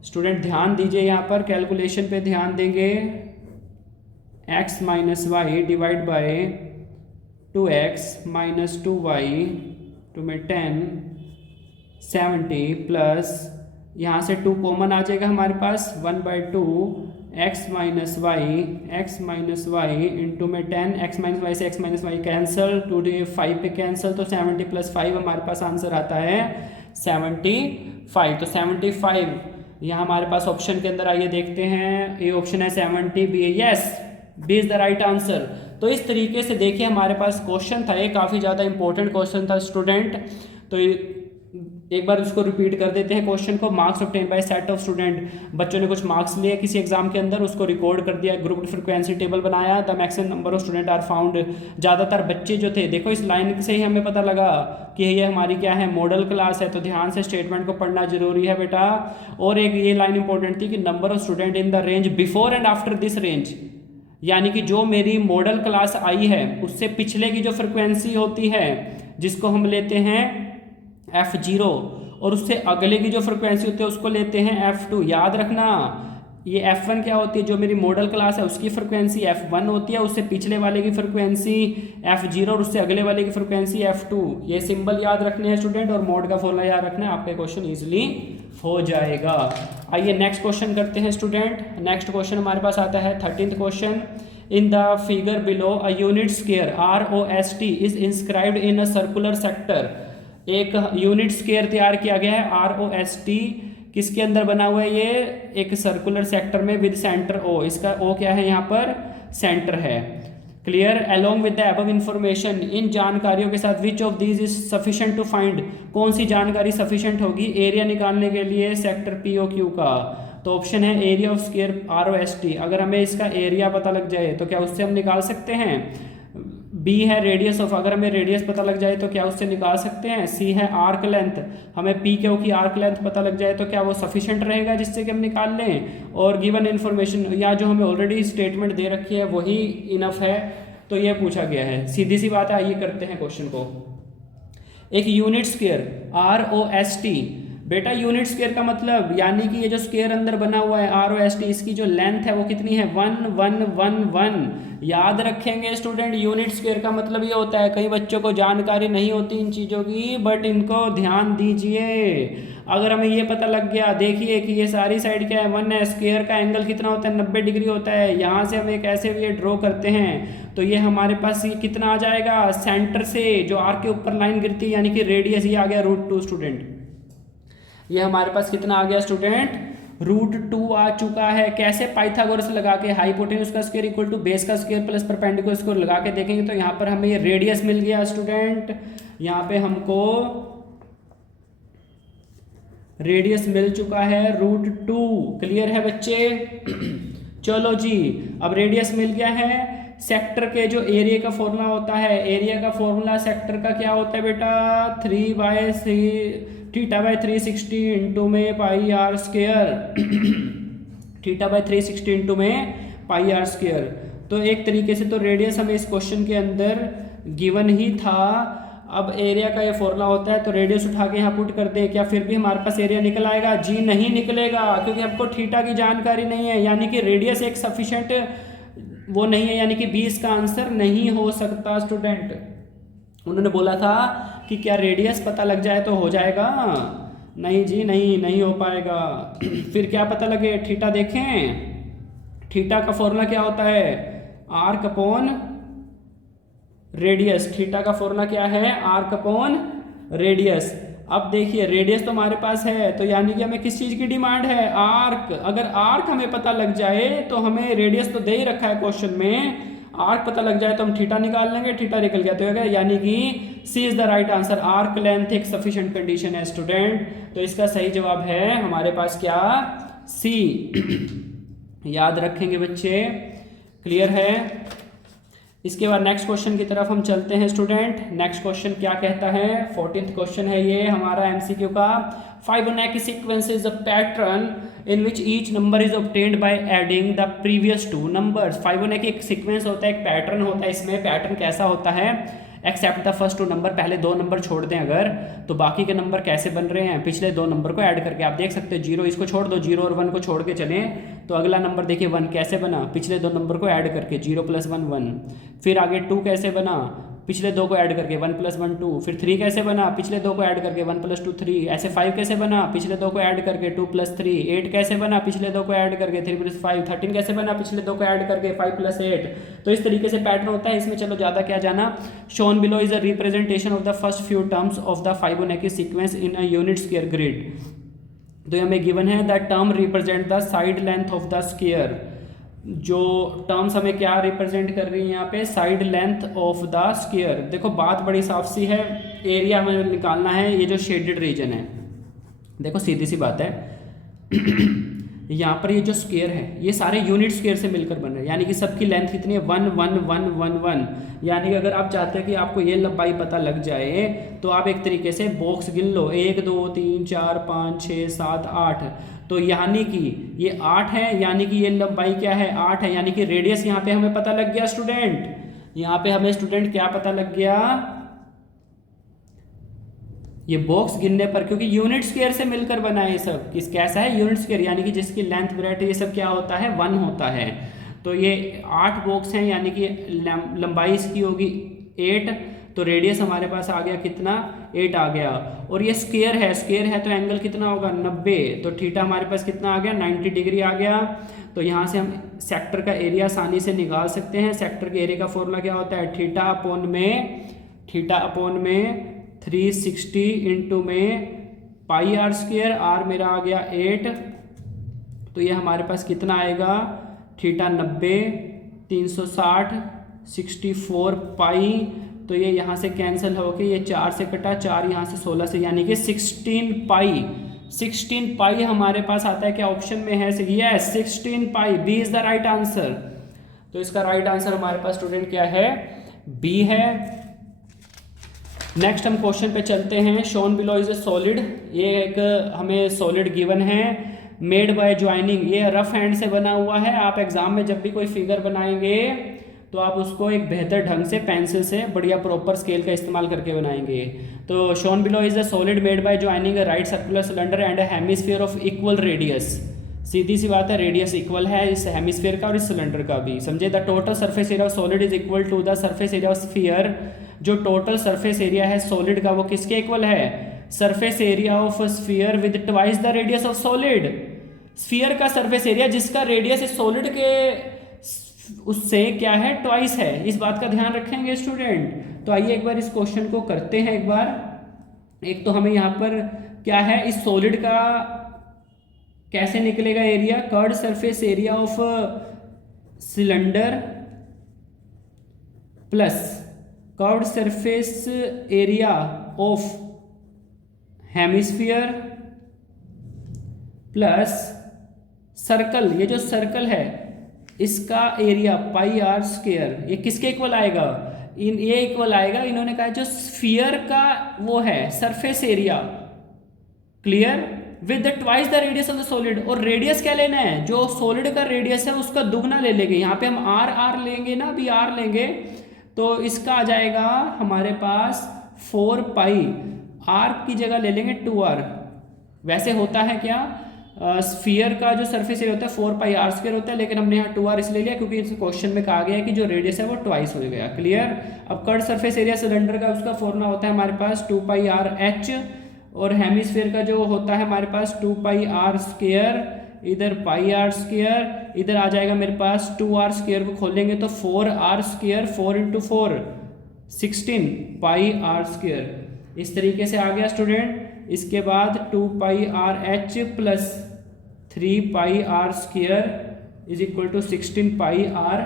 स्टूडेंट ध्यान दीजिए यहाँ पर कैलकुलेशन पे ध्यान देंगे, x minus y divide by 2x minus 2y two में 10 70 प्लस यहाँ से 2 कॉमन आ जाएगा हमारे पास 1/2 x माइनस वाई इंटू में 10, x माइनस वाई से x माइनस वाई कैंसल, 2 5 पे कैंसल, तो 70 प्लस 5 हमारे पास आंसर आता है 75। तो 75 यहाँ हमारे पास ऑप्शन के अंदर आइए देखते हैं, ये ऑप्शन है 70 B, yes B is the right answer. तो इस तरीके से देखिए हमारे पास क्वेश्चन था, ये काफ़ी ज़्यादा इंपॉर्टेंट क्वेश्चन था स्टूडेंट। तो एक बार उसको रिपीट कर देते हैं क्वेश्चन को। Marks obtain bye set of student, बच्चों ने कुछ मार्क्स लिए किसी एग्जाम के अंदर, उसको रिकॉर्ड कर दिया, ग्रुप फ्रिक्वेंसी टेबल बनाया, the maximum number of student are found, ज़्यादातर बच्चे जो थे, देखो इस लाइन से ही हमें पता लगा कि ये हमारी क्या है मॉडल क्लास है, तो ध्यान से स्टेटमेंट को पढ़ना जरूरी है बेटा। और एक ये लाइन इंपॉर्टेंट थी कि number of student in the range before and after this range, यानी कि जो मेरी मॉडल क्लास आई है उससे पिछले की जो फ्रिक्वेंसी होती है जिसको हम लेते हैं F0, और उससे अगले की जो फ्रिक्वेंसी होती है उसको लेते हैं F2। याद रखना ये F1 क्या होती है, जो मेरी मॉडल क्लास है उसकी फ्रिक्वेंसी F1 होती है, उससे पिछले वाले की फ्रिक्वेंसी F0 और उससे अगले वाले की फ्रिक्वेंसी F2। ये सिंबल याद रखने हैं स्टूडेंट, और मोड का फॉर्मूला याद रखना है, आपका क्वेश्चन इजीली हो जाएगा। आइए नेक्स्ट क्वेश्चन करते हैं स्टूडेंट। नेक्स्ट क्वेश्चन हमारे पास आता है 13th question. In the figure below a unit square ROST is inscribed in a circular sector. एक यूनिट स्क्वायर तैयार किया गया है ROST, किसके अंदर बना हुआ है, ये एक सर्कुलर सेक्टर में विद सेंटर O, इसका O क्या है यहाँ पर सेंटर है। Clear, along with the above information, इन जानकारियों के साथ which of these is sufficient to find, कौन सी जानकारी सफिशिएंट होगी एरिया निकालने के लिए सेक्टर POQ का। तो ऑप्शन है एरिया ऑफ स्क्वायर ROST। अगर हमें इसका एरिया पता लग जाए तो क्या उससे हम निकाल सकते हैं। बी है रेडियस ऑफ, अगर हमें रेडियस पता लग जाए तो क्या उससे निकाल सकते हैं। सी है आर्क लेंथ, हमें PQ की आर्क लेंथ पता लग जाए तो क्या वो सफिशिएंट रहेगा जिससे कि हम निकाल लें। और गिवन इन्फॉर्मेशन या जो हमें ऑलरेडी स्टेटमेंट दे रखी है वही इनफ है, तो ये पूछा गया है। सीधी सी बात है, आइए करते हैं क्वेश्चन को। एक यूनिट स्क्वायर ROST, बेटा यूनिट स्क्वायर का मतलब यानी कि ये जो स्क्वायर अंदर बना हुआ है ROST, इसकी जो लेंथ है वो कितनी है 1 1 1 1। याद रखेंगे स्टूडेंट, यूनिट स्क्वायर का मतलब ये होता है, कई बच्चों को जानकारी नहीं होती इन चीज़ों की, बट इनको ध्यान दीजिए। अगर हमें ये पता लग गया, देखिए कि ये सारी साइड क्या है 1 है, स्क्वायर का एंगल कितना होता है 90 डिग्री होता है, यहाँ से हम एक ऐसे ये ड्रॉ करते हैं तो ये हमारे पास ये कितना आ जाएगा, सेंटर से जो आर्क के ऊपर लाइन गिरती है यानी कि रेडियस, ये आ गया √2 स्टूडेंट। ये हमारे पास कितना आ गया स्टूडेंट, √2 आ चुका है। कैसे, पाइथागोरस लगा के हाइपोटेन्यूज का स्क्वायर इक्वल टू बेस का स्क्वायर प्लस परपेंडिकुलर स्क्वायर लगा के देखेंगे तो यहाँ पर हमें ये रेडियस मिल गया स्टूडेंट। यहाँ पे हमको रेडियस मिल चुका है √2। क्लियर है बच्चे? चलो जी, अब रेडियस मिल गया है। सेक्टर के जो एरिया का फॉर्मूला होता है, एरिया का फॉर्मूला सेक्टर का क्या होता है बेटा? 3/360 इंटू में पाई आर स्क्वायर। θ/360 इंटू में पाई आर स्क्वायर। तो एक तरीके से तो रेडियस हमें इस क्वेश्चन के अंदर गिवन ही था। अब एरिया का ये फॉर्मूला होता है, तो रेडियस उठा के यहाँ पुट करते हैं, क्या फिर भी हमारे पास एरिया निकल आएगा? जी नहीं निकलेगा, क्योंकि हमको थीटा की जानकारी नहीं है, यानी कि रेडियस एक सफिशिएंट वो नहीं है, यानी कि 20 का आंसर नहीं हो सकता स्टूडेंट। उन्होंने बोला था कि क्या रेडियस पता लग जाए तो हो जाएगा? नहीं जी, नहीं हो पाएगा। फिर क्या पता लगे? थीटा देखें, थीटा का फॉर्मूला क्या होता है? Arc upon radius. थीटा का फॉर्मूला क्या है? Arc upon radius. अब देखिए, रेडियस तो हमारे पास है, तो यानी कि हमें किस चीज की डिमांड है? आर्क। अगर आर्क हमें पता लग जाए तो हमें रेडियस तो दे ही रखा है क्वेश्चन में, आर्क पता लग जाए तो हम थीटा निकाल लेंगे, थीटा निकल गया तो यानी कि C is the right answer. Arc length एक सफिशिएंट कंडीशन है स्टूडेंट, तो इसका सही जवाब है हमारे पास क्या? सी। याद रखेंगे बच्चे, क्लियर है? इसके बाद नेक्स्ट क्वेश्चन की तरफ हम चलते हैं स्टूडेंट। नेक्स्ट क्वेश्चन क्या कहता है? 14th क्वेश्चन है ये हमारा एमसीक्यू का। Fibonacci sequence is a pattern in which each number is obtained by adding the previous two numbers. Fibonacci एक सीक्वेंस होता है, एक पैटर्न होता है। इसमें पैटर्न कैसा होता है? Except the first two number, पहले दो नंबर छोड़ दें अगर, तो बाकी के नंबर कैसे बन रहे हैं? पिछले दो नंबर को ऐड करके। आप देख सकते हो, जीरो इसको छोड़ दो, 0 और 1 को छोड़ के चलें तो अगला नंबर देखिए 1 कैसे बना? पिछले दो नंबर को ऐड करके, 0 + 1 1। फिर आगे 2 कैसे बना? पिछले दो को ऐड करके, 1 + 1 2। फिर 3 कैसे बना? पिछले दो को ऐड करके, 1 + 2 3। ऐसे 5 कैसे बना? पिछले दो को ऐड करके, 2 + 3। 8 कैसे बना? पिछले दो को ऐड करके, 3 + 5। 13 कैसे बना? पिछले दो को ऐड करके, 5 + 8। तो इस तरीके से पैटर्न होता है इसमें। चलो ज़्यादा क्या जाना। Shown below is a representation of the first few terms of the Fibonacci sequence in a unit square grid. तो हमें गिवन है the term represent the side length of the square. जो टर्म्स हमें क्या रिप्रेजेंट कर रही है यहाँ पे? Side length of the square. देखो बात बड़ी साफ सी है, एरिया हमें निकालना है, ये जो शेडेड रीजन है, देखो सीधी सी बात है। यहाँ पर ये जो स्क्वायर है, ये सारे यूनिट स्क्वायर से मिलकर बन रहे हैं, यानी कि सबकी लेंथ कितनी है? 1 1 1 1 1। यानी कि अगर आप चाहते हैं कि आपको ये लंबाई पता लग जाए तो आप एक तरीके से बॉक्स गिन लो, 1 2 3 4 5 6 7 8। तो यानी कि ये 8 है, यानी कि ये लंबाई क्या है? 8 है, यानी कि रेडियस यहाँ पे हमें पता लग गया स्टूडेंट। यहाँ पे हमें स्टूडेंट क्या पता लग गया? ये बॉक्स गिनने पर, क्योंकि यूनिट स्क्वायर से मिलकर बना है ये सब। किस कैसा है? यूनिट स्क्वायर, यानी कि जिसकी लेंथ ब्रेथ ये सब क्या होता है? 1 होता है। तो ये 8 बॉक्स हैं, यानी कि लंबाई इसकी होगी 8, तो रेडियस हमारे पास आ गया कितना? 8 आ गया। और ये स्क्वायर है, स्क्वायर है तो एंगल कितना होगा? 90। तो थीटा हमारे पास कितना आ गया? 90 डिग्री आ गया। तो यहाँ से हम सेक्टर का एरिया आसानी से निकाल सकते हैं। सेक्टर के एरिया का फॉर्मूला क्या होता है? थीटा अपॉन में 360 इंटू में पाई आर स्क्वायर। आर मेरा आ गया 8, तो ये हमारे पास कितना आएगा? थीटा 90 360 64 पाई। तो ये यहाँ से कैंसिल होके ये 4 से कटा, 4 यहाँ से 16 से, यानी कि 16 पाई। 16 पाई हमारे पास आता है। क्या ऑप्शन में है? यस, 16 पाई। B is the right answer. तो इसका राइट आंसर हमारे पास स्टूडेंट क्या है? बी है। नेक्स्ट हम क्वेश्चन पे चलते हैं। Shown below is a solid, ये एक हमें सॉलिड गिवन है, मेड बाय ज्वाइनिंग। ये रफ हैंड से बना हुआ है। आप एग्जाम में जब भी कोई फिगर बनाएंगे तो आप उसको एक बेहतर ढंग से पेंसिल से बढ़िया प्रॉपर स्केल का इस्तेमाल करके बनाएंगे। तो shown below is a solid made by joining a right circular cylinder and a hemisphere of equal radius. सीधी सी बात है, रेडियस इक्वल है इस हेमिस्फीयर का और इस सिलेंडर का भी। समझे? The total surface area of solid is equal to the surface area of sphere. जो टोटल सरफेस एरिया है सॉलिड का वो किसके इक्वल है? Surface area of sphere with twice the radius of solid. Sphere का सरफेस एरिया जिसका radius इस solid के उससे क्या है? ट्वाइस है। इस बात का ध्यान रखेंगे स्टूडेंट। तो आइए एक बार इस क्वेश्चन को करते हैं एक बार। एक तो हमें यहाँ पर क्या है, इस सॉलिड का कैसे निकलेगा area? Curved surface area of cylinder plus curved surface area of hemisphere plus circle, ये जो सर्कल है इसका एरिया पाई आर स्क्वायर, ये किसके इक्वल आएगा, ये इक्वल आएगा, इन्होंने कहा जो स्फीयर का वो है surface area, clear, with the twice the radius of the solid. और रेडियस क्या लेना है, जो सॉलिड का रेडियस है उसका दुगना ले लेंगे, यहाँ पे हम आर लेंगे ना, अभी आर लेंगे तो इसका आ जाएगा हमारे पास 4 पाई, आर की जगह ले लेंगे 2r। वैसे होता है क्या, स्फीयर का जो सरफेस एरिया होता है 4 पाई आर स्क्वायर होता है, लेकिन हमने यहाँ 2r इसलिए लिया क्योंकि इस क्वेश्चन में कहा गया है कि जो रेडियस है वो ट्वाइस हो गया, क्लियर। अब कर्व सरफेस एरिया सिलेंडर का उसका फॉर्मूला होता है हमारे पास 2 पाई आर एच, और हेमिस्फीयर का जो होता है हमारे पास 2 पाई आर स्क्वायर, इधर पाई आर स्क्वायर, इधर आ जाएगा मेरे पास 2r स्क्वायर को खोलेंगे तो 4r square, 4 into 4 16 pi r square, इस तरीके से आ गया स्टूडेंट। इसके बाद 2 pi r h plus 3 pi r square is equal to 16 pi r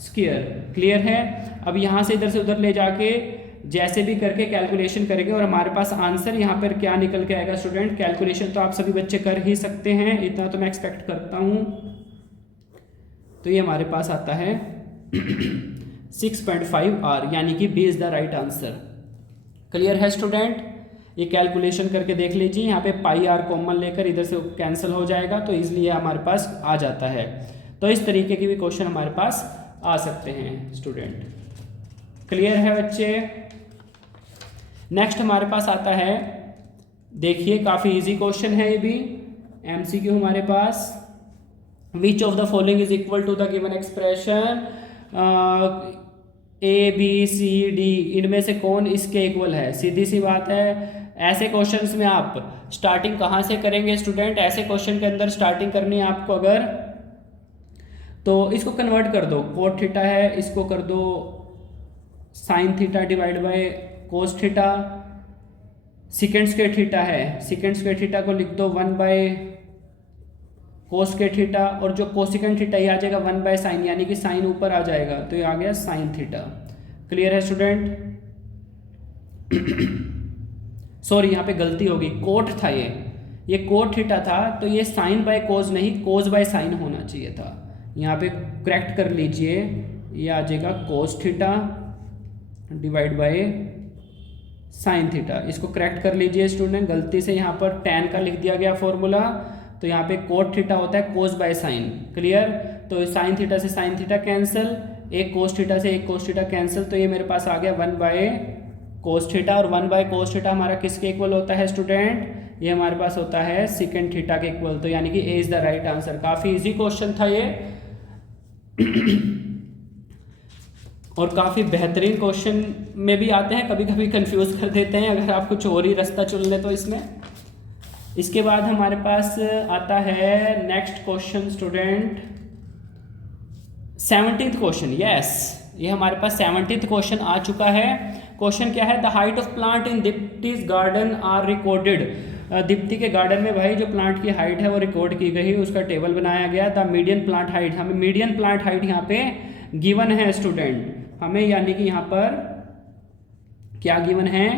square, clear है। अब यहाँ से इधर से उधर ले जाके जैसे भी करके कैलकुलेशन करेंगे और हमारे पास आंसर यहाँ पर क्या निकल के आएगा स्टूडेंट, कैलकुलेशन तो आप सभी बच्चे कर ही सकते हैं, इतना तो मैं एक्सपेक्ट करता हूँ। तो ये हमारे पास आता है 6.5 आर, यानी कि B is the right answer, clear है स्टूडेंट। ये कैलकुलेशन करके देख लीजिए, यहाँ पे पाई आर कॉमन लेकर इधर से कैंसिल हो जाएगा तो इसलिए ये हमारे पास आ जाता है। तो इस तरीके के भी क्वेश्चन हमारे पास आ सकते हैं स्टूडेंट, क्लियर है बच्चे। नेक्स्ट हमारे पास आता है, देखिए काफ़ी इजी क्वेश्चन है ये भी, एमसीक्यू हमारे पास, which of the following is equal to the given expression A B C D, इनमें से कौन इसके इक्वल है, सीधी सी बात है। ऐसे क्वेश्चंस में आप स्टार्टिंग कहाँ से करेंगे स्टूडेंट, ऐसे क्वेश्चन के अंदर स्टार्टिंग करनी है आपको अगर, तो इसको कन्वर्ट कर दो, कोट थीटा है इसको कर दो sine theta divide by cos theta, second square theta है, सेकेंड स्क्वायर थीटा को लिख दो 1 बाय कोस स्क्वायर थीटा, और जो कोसेकेंड थीटा ये आ जाएगा 1 बाय साइन, यानी कि साइन ऊपर आ जाएगा तो ये आ गया साइन थीटा, क्लियर है स्टूडेंट। सॉरी यहाँ पे गलती होगी, कोट था ये कोट थीटा था, तो ये साइन बाय कोस नहीं कोस बाय साइन होना चाहिए था, यहाँ पे करेक्ट कर लीजिए, ये आ जाएगा cos theta divide by sine theta, इसको करेक्ट कर लीजिए स्टूडेंट, गलती से यहाँ पर tan का लिख दिया गया फॉर्मूला, तो यहाँ पे कोट थीटा होता है कोस बाय साइन, क्लियर। तो साइन थीटा से साइन थीटा कैंसिल, एक कोस थीटा से एक कोस थीटा कैंसिल, तो ये मेरे पास आ गया 1 बाय कोस थीटा, और 1 बाय कोस थीटा हमारा किसके इक्वल होता है स्टूडेंट, ये हमारे पास होता है सेकेंड थीटा के इक्वल, तो यानी कि A is the right answer. काफ़ी इजी क्वेश्चन था ये और काफ़ी बेहतरीन क्वेश्चन में भी आते हैं, कभी कभी कंफ्यूज कर देते हैं अगर आप कुछ और ही रास्ता चुन लें तो इसमें। इसके बाद हमारे पास आता है next question student, 17th question, yes ये हमारे पास 17th क्वेश्चन आ चुका है। क्वेश्चन क्या है, the height of plant in Deepti's garden are recorded, Deepti के गार्डन में भाई जो प्लांट की हाइट है वो रिकॉर्ड की गई, उसका टेबल बनाया गया। द मीडियन प्लांट हाइट, हमें मीडियन प्लांट हाइट यहाँ पे गिवन है स्टूडेंट हमें, यानी कि यहाँ पर क्या गिवन है,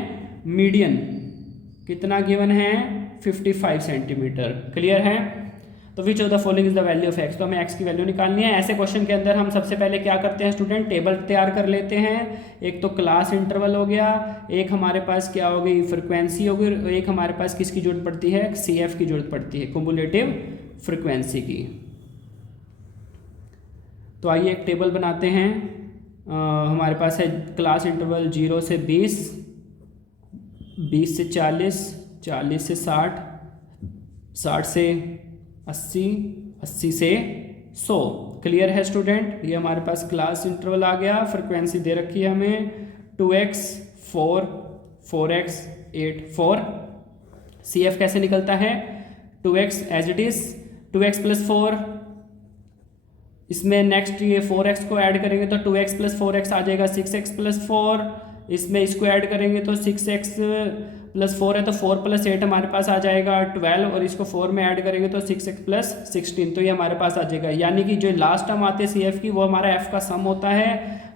मीडियन कितना गिवन है 55 सेंटीमीटर, क्लियर है। तो विच of the following is the value of x, तो हमें एक्स की वैल्यू निकालनी है। ऐसे क्वेश्चन के अंदर हम सबसे पहले क्या करते हैं स्टूडेंट, टेबल तैयार कर लेते हैं। एक तो क्लास इंटरवल हो गया, एक हमारे पास क्या हो गई फ्रिक्वेंसी हो गई, और एक हमारे पास किसकी जरूरत पड़ती है, सी एफ की जरूरत पड़ती है, कुमुलेटिव फ्रिक्वेंसी की। तो आइए एक टेबल बनाते हैं। हमारे पास है क्लास इंटरवल 0 से 20, 20 से 40, 40 से 60, 60 से 80, 80 से 100, क्लियर है स्टूडेंट। ये हमारे पास क्लास इंटरवल आ गया। फ्रिक्वेंसी दे रखी है हमें 2x 4, 4x 8 4। सी एफ कैसे निकलता है, 2x as it is 2x plus 4, इसमें नेक्स्ट ये 4x को ऐड करेंगे तो 2x प्लस 4x आ जाएगा 6x प्लस 4, इसमें इसको ऐड करेंगे तो 6x प्लस 4 है तो 4 प्लस 8 हमारे पास आ जाएगा 12, और इसको 4 में ऐड करेंगे तो 6x प्लस 16, तो ये हमारे पास आ जाएगा। यानी कि जो लास्ट टर्म आते हैं सी एफ की वो हमारा f का सम होता है,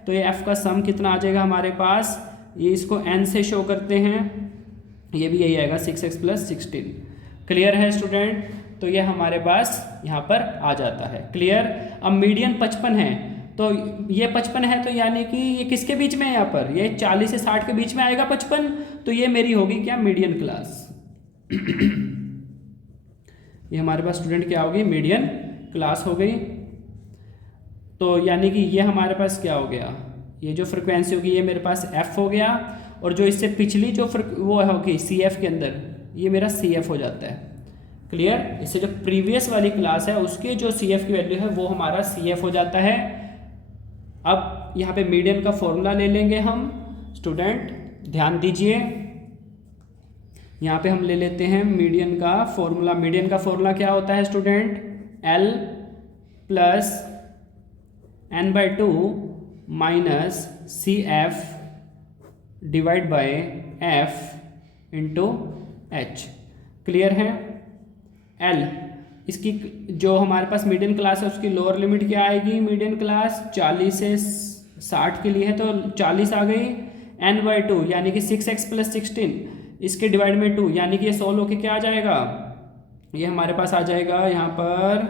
तो ये f का सम कितना आ जाएगा हमारे पास, ये इसको n से शो करते हैं, ये भी यही आएगा 6x प्लस 16, क्लियर है स्टूडेंट। तो ये हमारे पास यहाँ पर आ जाता है। क्लियर। अब मीडियन 55 है, तो ये 55 है, तो यानी कि ये किसके बीच में है, यहाँ पर ये 40 से 60 के बीच में आएगा 55, तो ये मेरी होगी क्या, मीडियन क्लास। ये हमारे पास स्टूडेंट क्या होगी, मीडियन क्लास हो गई। तो यानी कि ये हमारे पास क्या हो गया, ये जो फ्रिक्वेंसी होगी ये मेरे पास एफ हो गया, और जो इससे पिछली जो वो होगी सी एफ के अंदर, ये मेरा सी एफ हो जाता है। क्लियर। इससे जो प्रीवियस वाली क्लास है उसके जो सी एफ की वैल्यू है वो हमारा सी एफ हो जाता है। अब यहाँ पे मीडियन का फॉर्मूला ले लेंगे हम। स्टूडेंट ध्यान दीजिए, यहाँ पे हम ले लेते हैं मीडियन का फॉर्मूला। मीडियन का फॉर्मूला क्या होता है student, L plus n/2 minus C F divide by F into H. Clear है। L इसकी जो हमारे पास मीडियन क्लास है उसकी लोअर लिमिट क्या आएगी, मीडियन क्लास 40 से 60 के लिए है तो 40 आ गई, n/2 यानी कि 6x + 16 इसके डिवाइड में 2 यानी कि ये 100 होके क्या आ जाएगा, ये हमारे पास आ जाएगा यहाँ पर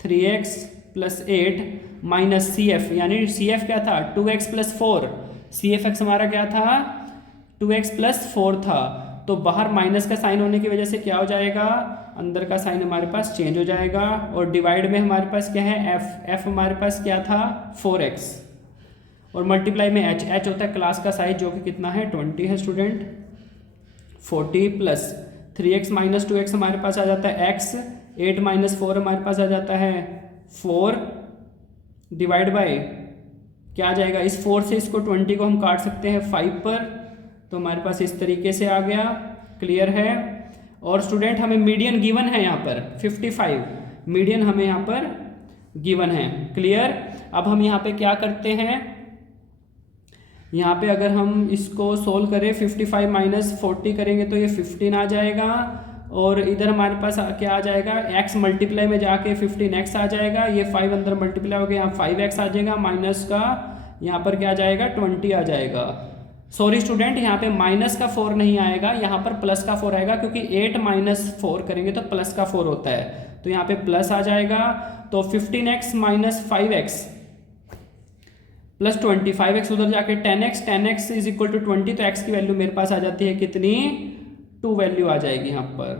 3x + 8 माइनस सी एफ, यानी सी एफ क्या था 2x + 4, सी एफ एक्स हमारा क्या था 2x + 4 था, तो बाहर माइनस का साइन होने की वजह से क्या हो जाएगा, अंदर का साइन हमारे पास चेंज हो जाएगा, और डिवाइड में हमारे पास क्या है एफ हमारे पास क्या था 4x, और मल्टीप्लाई में एच होता है क्लास का साइज जो कि कितना है 20 है student. 40 plus 3x minus 2x हमारे पास आ जाता है x, 8 माइनस 4 हमारे पास आ जाता है 4, डिवाइड बाय क्या आ जाएगा, इस 4 से इसको 20 को हम काट सकते हैं 5 पर, तो हमारे पास इस तरीके से आ गया। क्लियर है। और स्टूडेंट हमें मीडियन गिवन है यहाँ पर 55, मीडियन हमें यहाँ पर गिवन है। क्लियर। अब हम यहाँ पे क्या करते हैं, यहाँ पे अगर हम इसको सोल्व करें 55 माइनस 40 करेंगे तो ये 15 आ जाएगा, और इधर हमारे पास क्या आ जाएगा, x मल्टीप्लाई में जाके 15x आ जाएगा, ये 5 अंदर मल्टीप्लाई हो गया, यहाँ 5x आ जाएगा, माइनस का यहाँ पर क्या आ जाएगा 20 आ जाएगा। सॉरी स्टूडेंट, यहाँ पे माइनस का 4 नहीं आएगा, यहाँ पर प्लस का 4 आएगा, क्योंकि 8 माइनस 4 करेंगे तो प्लस का 4 होता है, तो यहाँ पे प्लस आ जाएगा। तो 15x minus 5x plus 20, 5x उधर जाके 10x इज इक्वल टू 20, तो x की वैल्यू मेरे पास आ जाती है कितनी, 2 वैल्यू आ जाएगी यहाँ पर।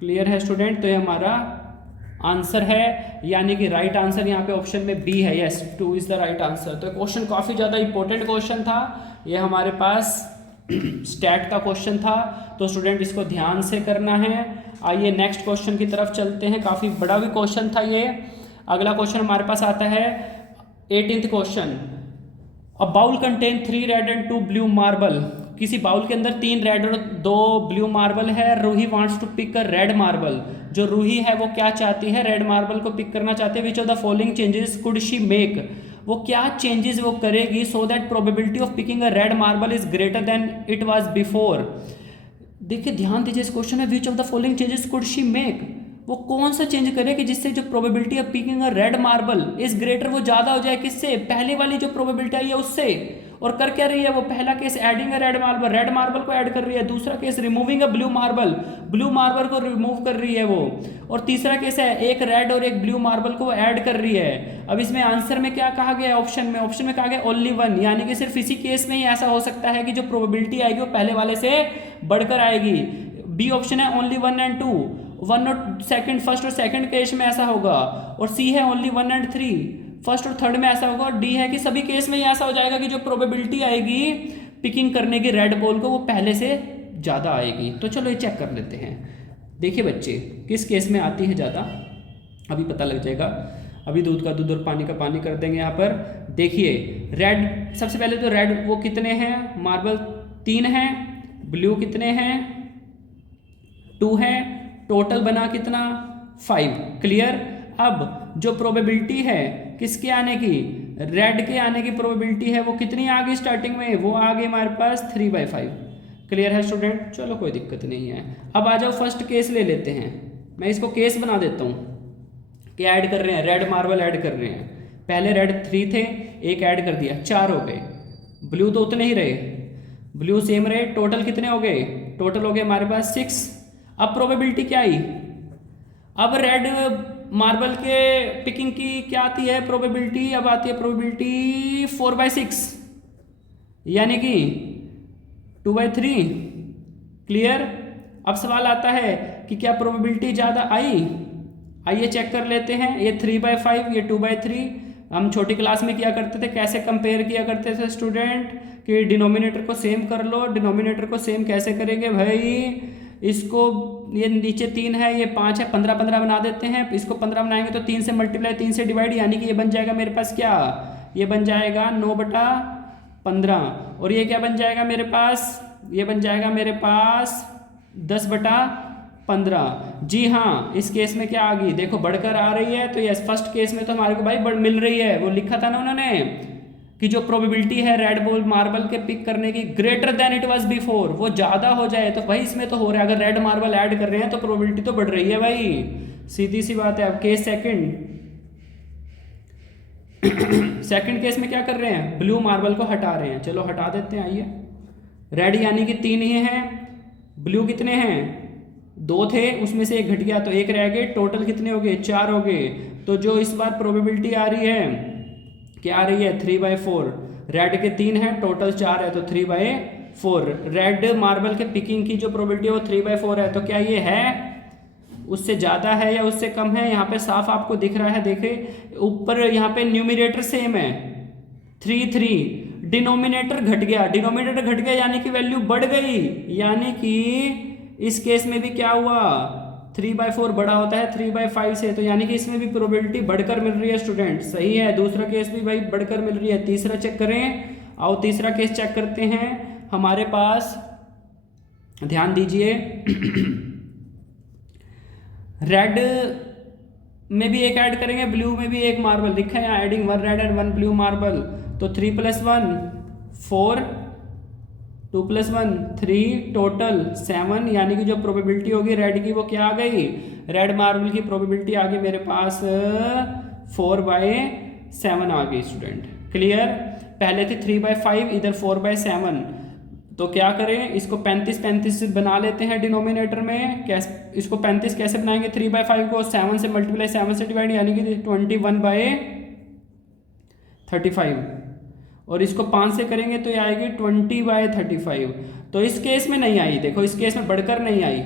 क्लियर है स्टूडेंट। तो ये हमारा आंसर है, यानी कि राइट आंसर यहाँ पे ऑप्शन में बी है। Yes, 2 is the right answer. तो क्वेश्चन काफ़ी ज़्यादा इंपॉर्टेंट क्वेश्चन था, ये हमारे पास स्टैट का क्वेश्चन था, तो स्टूडेंट इसको ध्यान से करना है। आइए नेक्स्ट क्वेश्चन की तरफ चलते हैं, काफ़ी बड़ा भी क्वेश्चन था ये। अगला क्वेश्चन हमारे पास आता है 18th question. A bowl contain 3 red and 2 blue marble. किसी बाउल के अंदर 3 रेड और 2 ब्लू मार्बल है। Ruhi wants to pick a red marble. जो रूही है वो क्या चाहती है, रेड मार्बल को पिक करना चाहती है। Which of the following changes could she make, वो क्या चेंजेस वो करेगी so that probability of picking a red marble is greater than it was before. देखिए ध्यान दीजिए इस क्वेश्चन में, विच of the following changes could she make, वो कौन सा चेंज करे कि जिससे जो probability of picking a red marble is greater, वो ज्यादा हो जाए किससे, पहले वाली जो प्रोबेबिलिटी आई है उससे। और कर क्या रही है वो, पहला case adding a red marble को ऐड कर रही है, दूसरा case removing a blue marble को रिमूव कर रही है वो, और तीसरा केस है एक रेड और एक ब्लू मार्बल को ऐड कर रही है। अब इसमें आंसर में क्या कहा गया है, ऑप्शन में कहा गया ओनली 1, यानी कि सिर्फ इसी केस में ही ऐसा हो सकता है कि जो प्रोबेबिलिटी आएगी वो पहले वाले से बढ़कर आएगी। बी ऑप्शन है ओनली 1 and 2, 1 और सेकंड, फर्स्ट और सेकंड केस में ऐसा होगा, और सी है ओनली 1 and 3, फर्स्ट और थर्ड में ऐसा होगा, और डी है कि सभी केस में ही ऐसा हो जाएगा कि जो प्रोबेबिलिटी आएगी पिकिंग करने की रेड बॉल को वो पहले से ज़्यादा आएगी। तो चलो ये चेक कर लेते हैं। देखिए बच्चे, किस केस में आती है ज़्यादा अभी पता लग जाएगा। अभी दूध का दूध और पानी का पानी कर देंगे यहाँ पर। देखिए रेड, सबसे पहले तो रेड वो कितने हैं, मार्बल 3 हैं, ब्लू कितने हैं 2 हैं, टोटल बना कितना 5। क्लियर। अब जो प्रोबेबिलिटी है किसके आने की, रेड के आने की प्रोबेबिलिटी है वो कितनी आ गई स्टार्टिंग में, वो आ गई हमारे पास 3/5। क्लियर है स्टूडेंट, चलो कोई दिक्कत नहीं है। अब आ जाओ फर्स्ट केस ले लेते हैं, मैं इसको केस बना देता हूँ कि ऐड कर रहे हैं, रेड मार्बल ऐड कर रहे हैं। पहले रेड 3 थे, एक ऐड कर दिया 4 हो गए, ब्लू तो उतने ही रहे, ब्लू सेम रहे, टोटल कितने हो गए, टोटल हो गए हमारे पास 6। अब प्रोबेबिलिटी क्या आई, अब रेड मार्बल के पिकिंग की क्या आती है प्रोबेबिलिटी, अब आती है प्रोबेबिलिटी 4/6 यानी कि 2/3। क्लियर। अब सवाल आता है कि क्या प्रोबेबिलिटी ज़्यादा आई, आइए चेक कर लेते हैं। ये 3/5, ये 2/3। हम छोटी क्लास में किया करते थे, कैसे कंपेयर किया करते थे स्टूडेंट कि डिनोमिनेटर को सेम कर लो। डिनोमिनेटर को सेम कैसे करेंगे भाई, इसको ये नीचे 3 है ये 5 है, 15 बना देते हैं। इसको 15 बनाएंगे तो 3 से मल्टीप्लाई 3 से डिवाइड, यानी कि ये बन जाएगा मेरे पास क्या, ये बन जाएगा 9/15। और ये क्या बन जाएगा मेरे पास, ये बन जाएगा मेरे पास 10/15। जी हाँ, इस केस में क्या आ गई देखो, बढ़कर आ रही है। तो ये फर्स्ट केस में तो हमारे को भाई मिल रही है, वो लिखा था ना उन्होंने कि जो प्रोबेबिलिटी है रेड बॉल मार्बल के पिक करने की greater than it was before, वो ज़्यादा हो जाए, तो भाई इसमें तो हो रहा है। अगर रेड मार्बल ऐड कर रहे हैं तो प्रोबेबिलिटी तो बढ़ रही है भाई, सीधी सी बात है। अब केस सेकंड सेकंड केस में क्या कर रहे हैं, ब्लू मार्बल को हटा रहे हैं। चलो हटा देते हैं, आइए। रेड यानी कि 3 ही हैं, ब्लू कितने हैं, 2 थे, उसमें से 1 घट गया तो 1 रह गए, टोटल कितने हो गए, 4 हो गए। तो जो इस बार प्रोबेबिलिटी आ रही है क्या आ रही है, 3/4। रेड के 3 है, टोटल 4 है, तो 3/4। रेड मार्बल के पिकिंग की जो प्रोबेबिलिटी है वो 3/4 है। तो क्या ये है, उससे ज़्यादा है या उससे कम है, यहाँ पे साफ आपको दिख रहा है। देखे ऊपर यहाँ पे न्यूमिनेटर सेम है 3, डिनोमिनेटर घट गया, डिनोमिनेटर घट गया यानी कि वैल्यू बढ़ गई, यानी कि इस केस में भी क्या हुआ, 3/4 बड़ा होता है 3/5 से, तो यानी कि इसमें भी प्रोबेबिलिटी बढ़कर मिल रही है स्टूडेंट। सही है, दूसरा केस भी भाई बढ़कर मिल रही है। तीसरा चेक करें, आओ तीसरा केस चेक करते हैं। हमारे पास ध्यान दीजिए रेड में भी एक ऐड करेंगे, ब्लू में भी एक मार्बल लिखा है यहाँ, adding 1 red and 1 blue marble. तो 3 + 1 4, 2 + 1 3, टोटल 7, यानी कि जो प्रोबेबिलिटी होगी रेड की वो क्या आ गई, रेड मार्बल की प्रोबेबिलिटी आ गई मेरे पास 4/7 आ गई स्टूडेंट। क्लियर। पहले थी 3/5, इधर 4/7। तो क्या करें, इसको 35 बना लेते हैं डिनोमिनेटर में। कैसे इसको 35 कैसे बनाएंगे, 3/5 को 7 से मल्टीप्लाई 7 से डिवाइड, यानी कि 21/35। और इसको 5 से करेंगे तो ये आएगी 20/35। तो इस केस में नहीं आई, देखो इस केस में बढ़कर नहीं आई,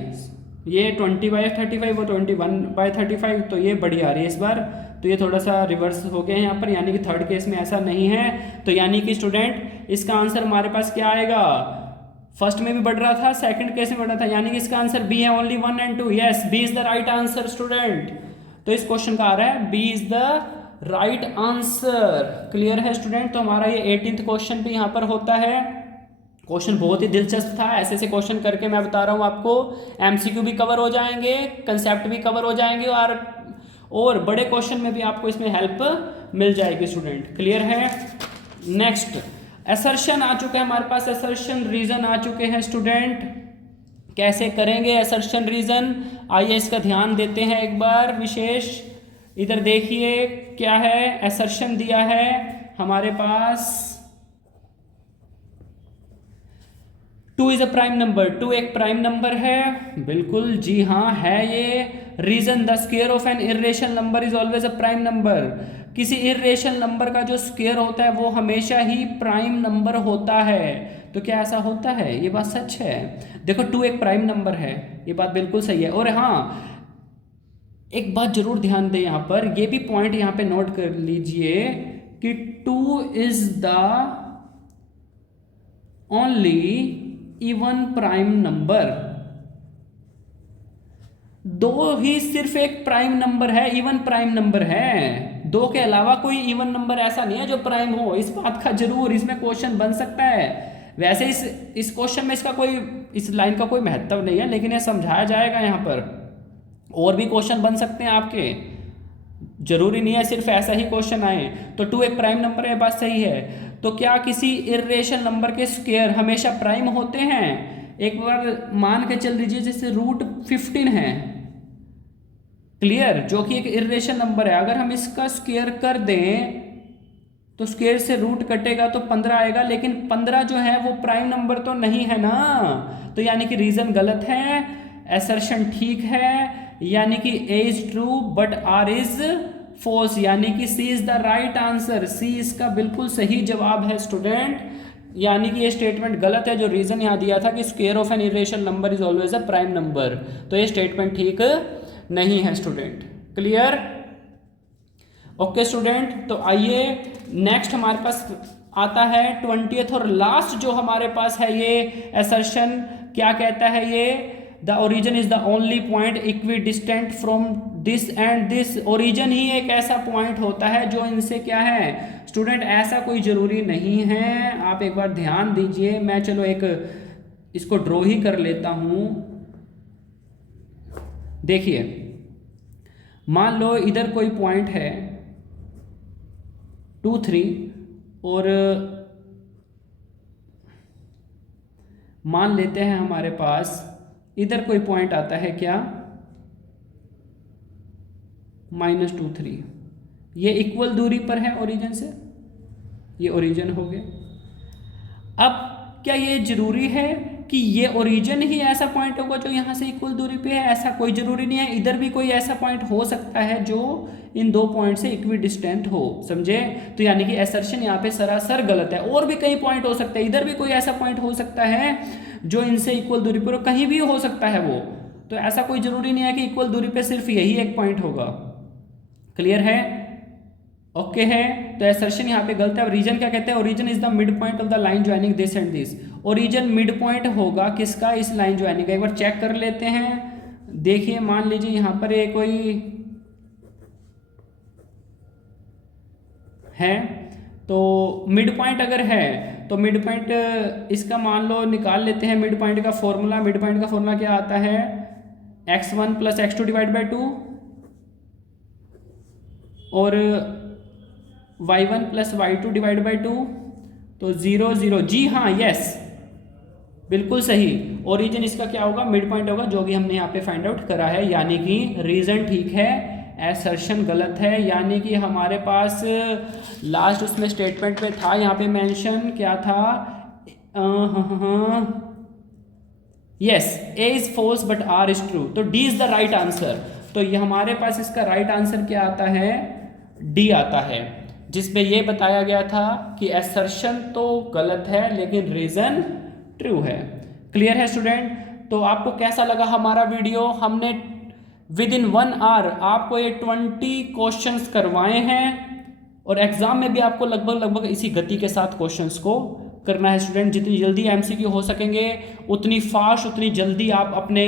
ये 20/35 वो 21/35, तो ये बढ़ी आ रही है इस बार। तो ये थोड़ा सा रिवर्स हो गया है यहाँ पर, यानी कि थर्ड केस में ऐसा नहीं है। तो यानी कि स्टूडेंट इसका आंसर हमारे पास क्या आएगा, फर्स्ट में भी बढ़ रहा था, सेकंड केस में बढ़ रहा था, यानी कि इसका आंसर बी है, only 1 and 2। Yes, B is the right answer student. तो इस क्वेश्चन का आ रहा है B is the right answer. Clear है स्टूडेंट। तो हमारा ये 18th क्वेश्चन भी यहाँ पर होता है। क्वेश्चन बहुत ही दिलचस्प था, ऐसे ऐसे क्वेश्चन करके मैं बता रहा हूँ आपको, एमसीक्यू भी कवर हो जाएंगे, कंसेप्ट भी कवर हो जाएंगे, और बड़े क्वेश्चन में भी आपको इसमें हेल्प मिल जाएगी स्टूडेंट। क्लियर है। नेक्स्ट असर्शन आ चुका है हमारे पास, असर्शन रीजन आ चुके हैं स्टूडेंट। कैसे करेंगे असर्शन रीजन, आइए इसका ध्यान देते हैं एक बार विशेष। इधर देखिए क्या है, असर्शन दिया है हमारे पास 2 इज अ प्राइम नंबर, 2 एक प्राइम नंबर है, बिल्कुल जी हाँ है ये। Reason, the square of an irrational number is always a prime number. किसी इर्रेशनल नंबर का जो स्क्वायर होता है वो हमेशा ही प्राइम नंबर होता है। तो क्या ऐसा होता है, ये बात सच है। देखो 2 एक प्राइम नंबर है, ये बात बिल्कुल सही है। और हाँ एक बात जरूर ध्यान दें यहाँ पर, ये भी पॉइंट यहाँ पे नोट कर लीजिए कि 2 is the only even prime number. 2 ही सिर्फ एक प्राइम नंबर है, इवन प्राइम नंबर है। 2 के अलावा कोई इवन नंबर ऐसा नहीं है जो प्राइम हो। इस बात का जरूर इसमें क्वेश्चन बन सकता है। वैसे इस क्वेश्चन में इसका कोई, इस लाइन का कोई महत्व नहीं है, लेकिन ये समझाया जाएगा यहाँ पर। और भी क्वेश्चन बन सकते हैं आपके, जरूरी नहीं है सिर्फ ऐसा ही क्वेश्चन आए। तो 2 एक प्राइम नंबर है, बात सही है। तो क्या किसी इर्रेशनल नंबर के स्क्वायर हमेशा प्राइम होते हैं? एक बार मान के चल दीजिए जैसे √15 है, क्लियर, जो कि एक इर्रेशनल नंबर है। अगर हम इसका स्क्वायर कर दें तो स्क्वायर से रूट कटेगा तो 15 आएगा, लेकिन 15 जो है वो प्राइम नंबर तो नहीं है ना। तो यानी कि रीजन गलत है, असर्शन ठीक है। यानी कि A is true but R is false, यानी कि C is the right answer, C इसका बिल्कुल सही जवाब है स्टूडेंट। यानी कि ये स्टेटमेंट गलत है। जो रीजन यहाँ दिया था कि square of an irrational number is always a prime number, तो ये स्टेटमेंट ठीक नहीं है स्टूडेंट। क्लियर? ओके स्टूडेंट, तो आइए नेक्स्ट हमारे पास आता है 20th और लास्ट जो हमारे पास है ये असर्शन क्या कहता है, ये the origin is the only point equidistant from this and this. Origin ही एक ऐसा पॉइंट होता है जो इनसे क्या है स्टूडेंट, ऐसा कोई जरूरी नहीं है। आप एक बार ध्यान दीजिए, मैं चलो एक इसको ड्रॉ ही कर लेता हूं। देखिए मान लो इधर कोई पॉइंट है 2 3 और मान लेते हैं हमारे पास इधर कोई पॉइंट आता है क्या -2 3, ये इक्वल दूरी पर है ओरिजिन से, ये ओरिजिन हो गया। अब क्या ये जरूरी है कि ये ओरिजिन ही ऐसा पॉइंट होगा जो यहाँ से इक्वल दूरी पे है? ऐसा कोई जरूरी नहीं है। इधर भी कोई ऐसा पॉइंट हो सकता है जो इन दो पॉइंट से इक्वी डिस्टेंट हो, समझे? तो यानी कि असर्शन यहाँ पे सरासर गलत है। और भी कई पॉइंट हो सकते हैं, इधर भी कोई ऐसा पॉइंट हो सकता है जो इनसे इक्वल दूरी पर, कहीं भी हो सकता है वो। तो ऐसा कोई जरूरी नहीं है कि इक्वल दूरी पे सिर्फ यही एक पॉइंट होगा। क्लियर है? ओके है, तो असर्शन यहाँ पे गलत है। रीजन क्या कहते हैं? Origin is the mid point of the line joining this and this. Origin mid point होगा किसका? इस लाइन ज्वाइनिंग का। एक बार चेक कर लेते हैं। देखिए मान लीजिए यहाँ पर ये कोई है, तो मिड पॉइंट अगर है तो मिड पॉइंट इसका मान लो निकाल लेते हैं मिड पॉइंट का फॉर्मूला। मिड पॉइंट का फॉर्मूला क्या आता है? x1 + x2 डिवाइड बाई 2 और y1 + y2 डिवाइड बाई 2, तो 0 0। जी हाँ, यस, बिल्कुल सही। ओरिजिन इसका क्या होगा? मिड पॉइंट होगा, जो कि हमने यहाँ पे फाइंड आउट करा है। यानी कि रीजन ठीक है, असर्शन गलत है। यानी कि हमारे पास लास्ट उसमें स्टेटमेंट में था, यहाँ पे मेंशन क्या था? Yes, A is false but R is true, तो D is the right answer. तो ये हमारे पास इसका राइट आंसर क्या आता है? डी आता है, जिसमें ये बताया गया था कि असर्शन तो गलत है लेकिन रीजन ट्रू है। क्लियर है स्टूडेंट? तो आपको कैसा लगा हमारा वीडियो? हमने विद इन 1 आवर आपको ये 20 क्वेश्चंस करवाए हैं और एग्जाम में भी आपको लगभग इसी गति के साथ क्वेश्चंस को करना है स्टूडेंट। जितनी जल्दी एमसीक्यू हो सकेंगे उतनी फास्ट, उतनी जल्दी आप अपने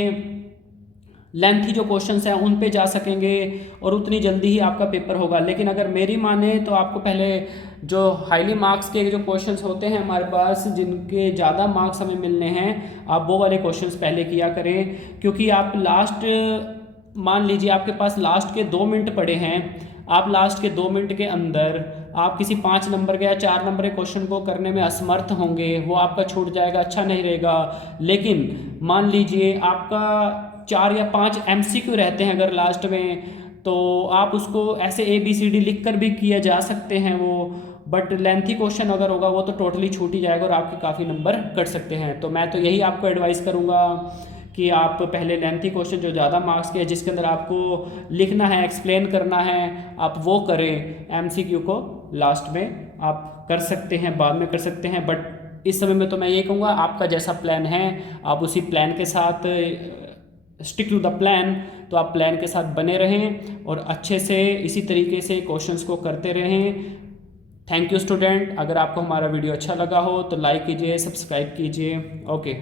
लेंथी जो क्वेश्चंस हैं उन पे जा सकेंगे और उतनी जल्दी ही आपका पेपर होगा। लेकिन अगर मेरी माने तो आपको पहले जो हाईली मार्क्स के जो क्वेश्चंस होते हैं हमारे पास, जिनके ज़्यादा मार्क्स हमें मिलने हैं, आप वो वाले क्वेश्चंस पहले किया करें। क्योंकि आप लास्ट, मान लीजिए आपके पास लास्ट के 2 मिनट पड़े हैं, आप लास्ट के 2 मिनट के अंदर आप किसी 5 नंबर के या 4 नंबर के क्वेश्चन को करने में असमर्थ होंगे, वो आपका छूट जाएगा, अच्छा नहीं रहेगा। लेकिन मान लीजिए आपका 4 या 5 MCQ रहते हैं अगर लास्ट में, तो आप उसको ऐसे ABCD लिख कर भी किया जा सकते हैं वो। बट लेंथी क्वेश्चन अगर होगा वो तो टोटली छूट ही जाएगा और आपके काफ़ी नंबर कट सकते हैं। तो मैं तो यही आपको एडवाइस करूँगा कि आप पहले लेंथी क्वेश्चन जो ज़्यादा मार्क्स के, जिसके अंदर आपको लिखना है, एक्सप्लेन करना है, आप वो करें। MCQ को लास्ट में आप कर सकते हैं, बाद में कर सकते हैं। बट इस समय में तो मैं ये कहूँगा आपका जैसा प्लान है आप उसी प्लान के साथ स्टिक टू द प्लान। तो आप प्लान के साथ बने रहें और अच्छे से इसी तरीके से क्वेश्चंस को करते रहें। Thank you student. अगर आपको हमारा वीडियो अच्छा लगा हो तो लाइक कीजिए, सब्सक्राइब कीजिए। ओके।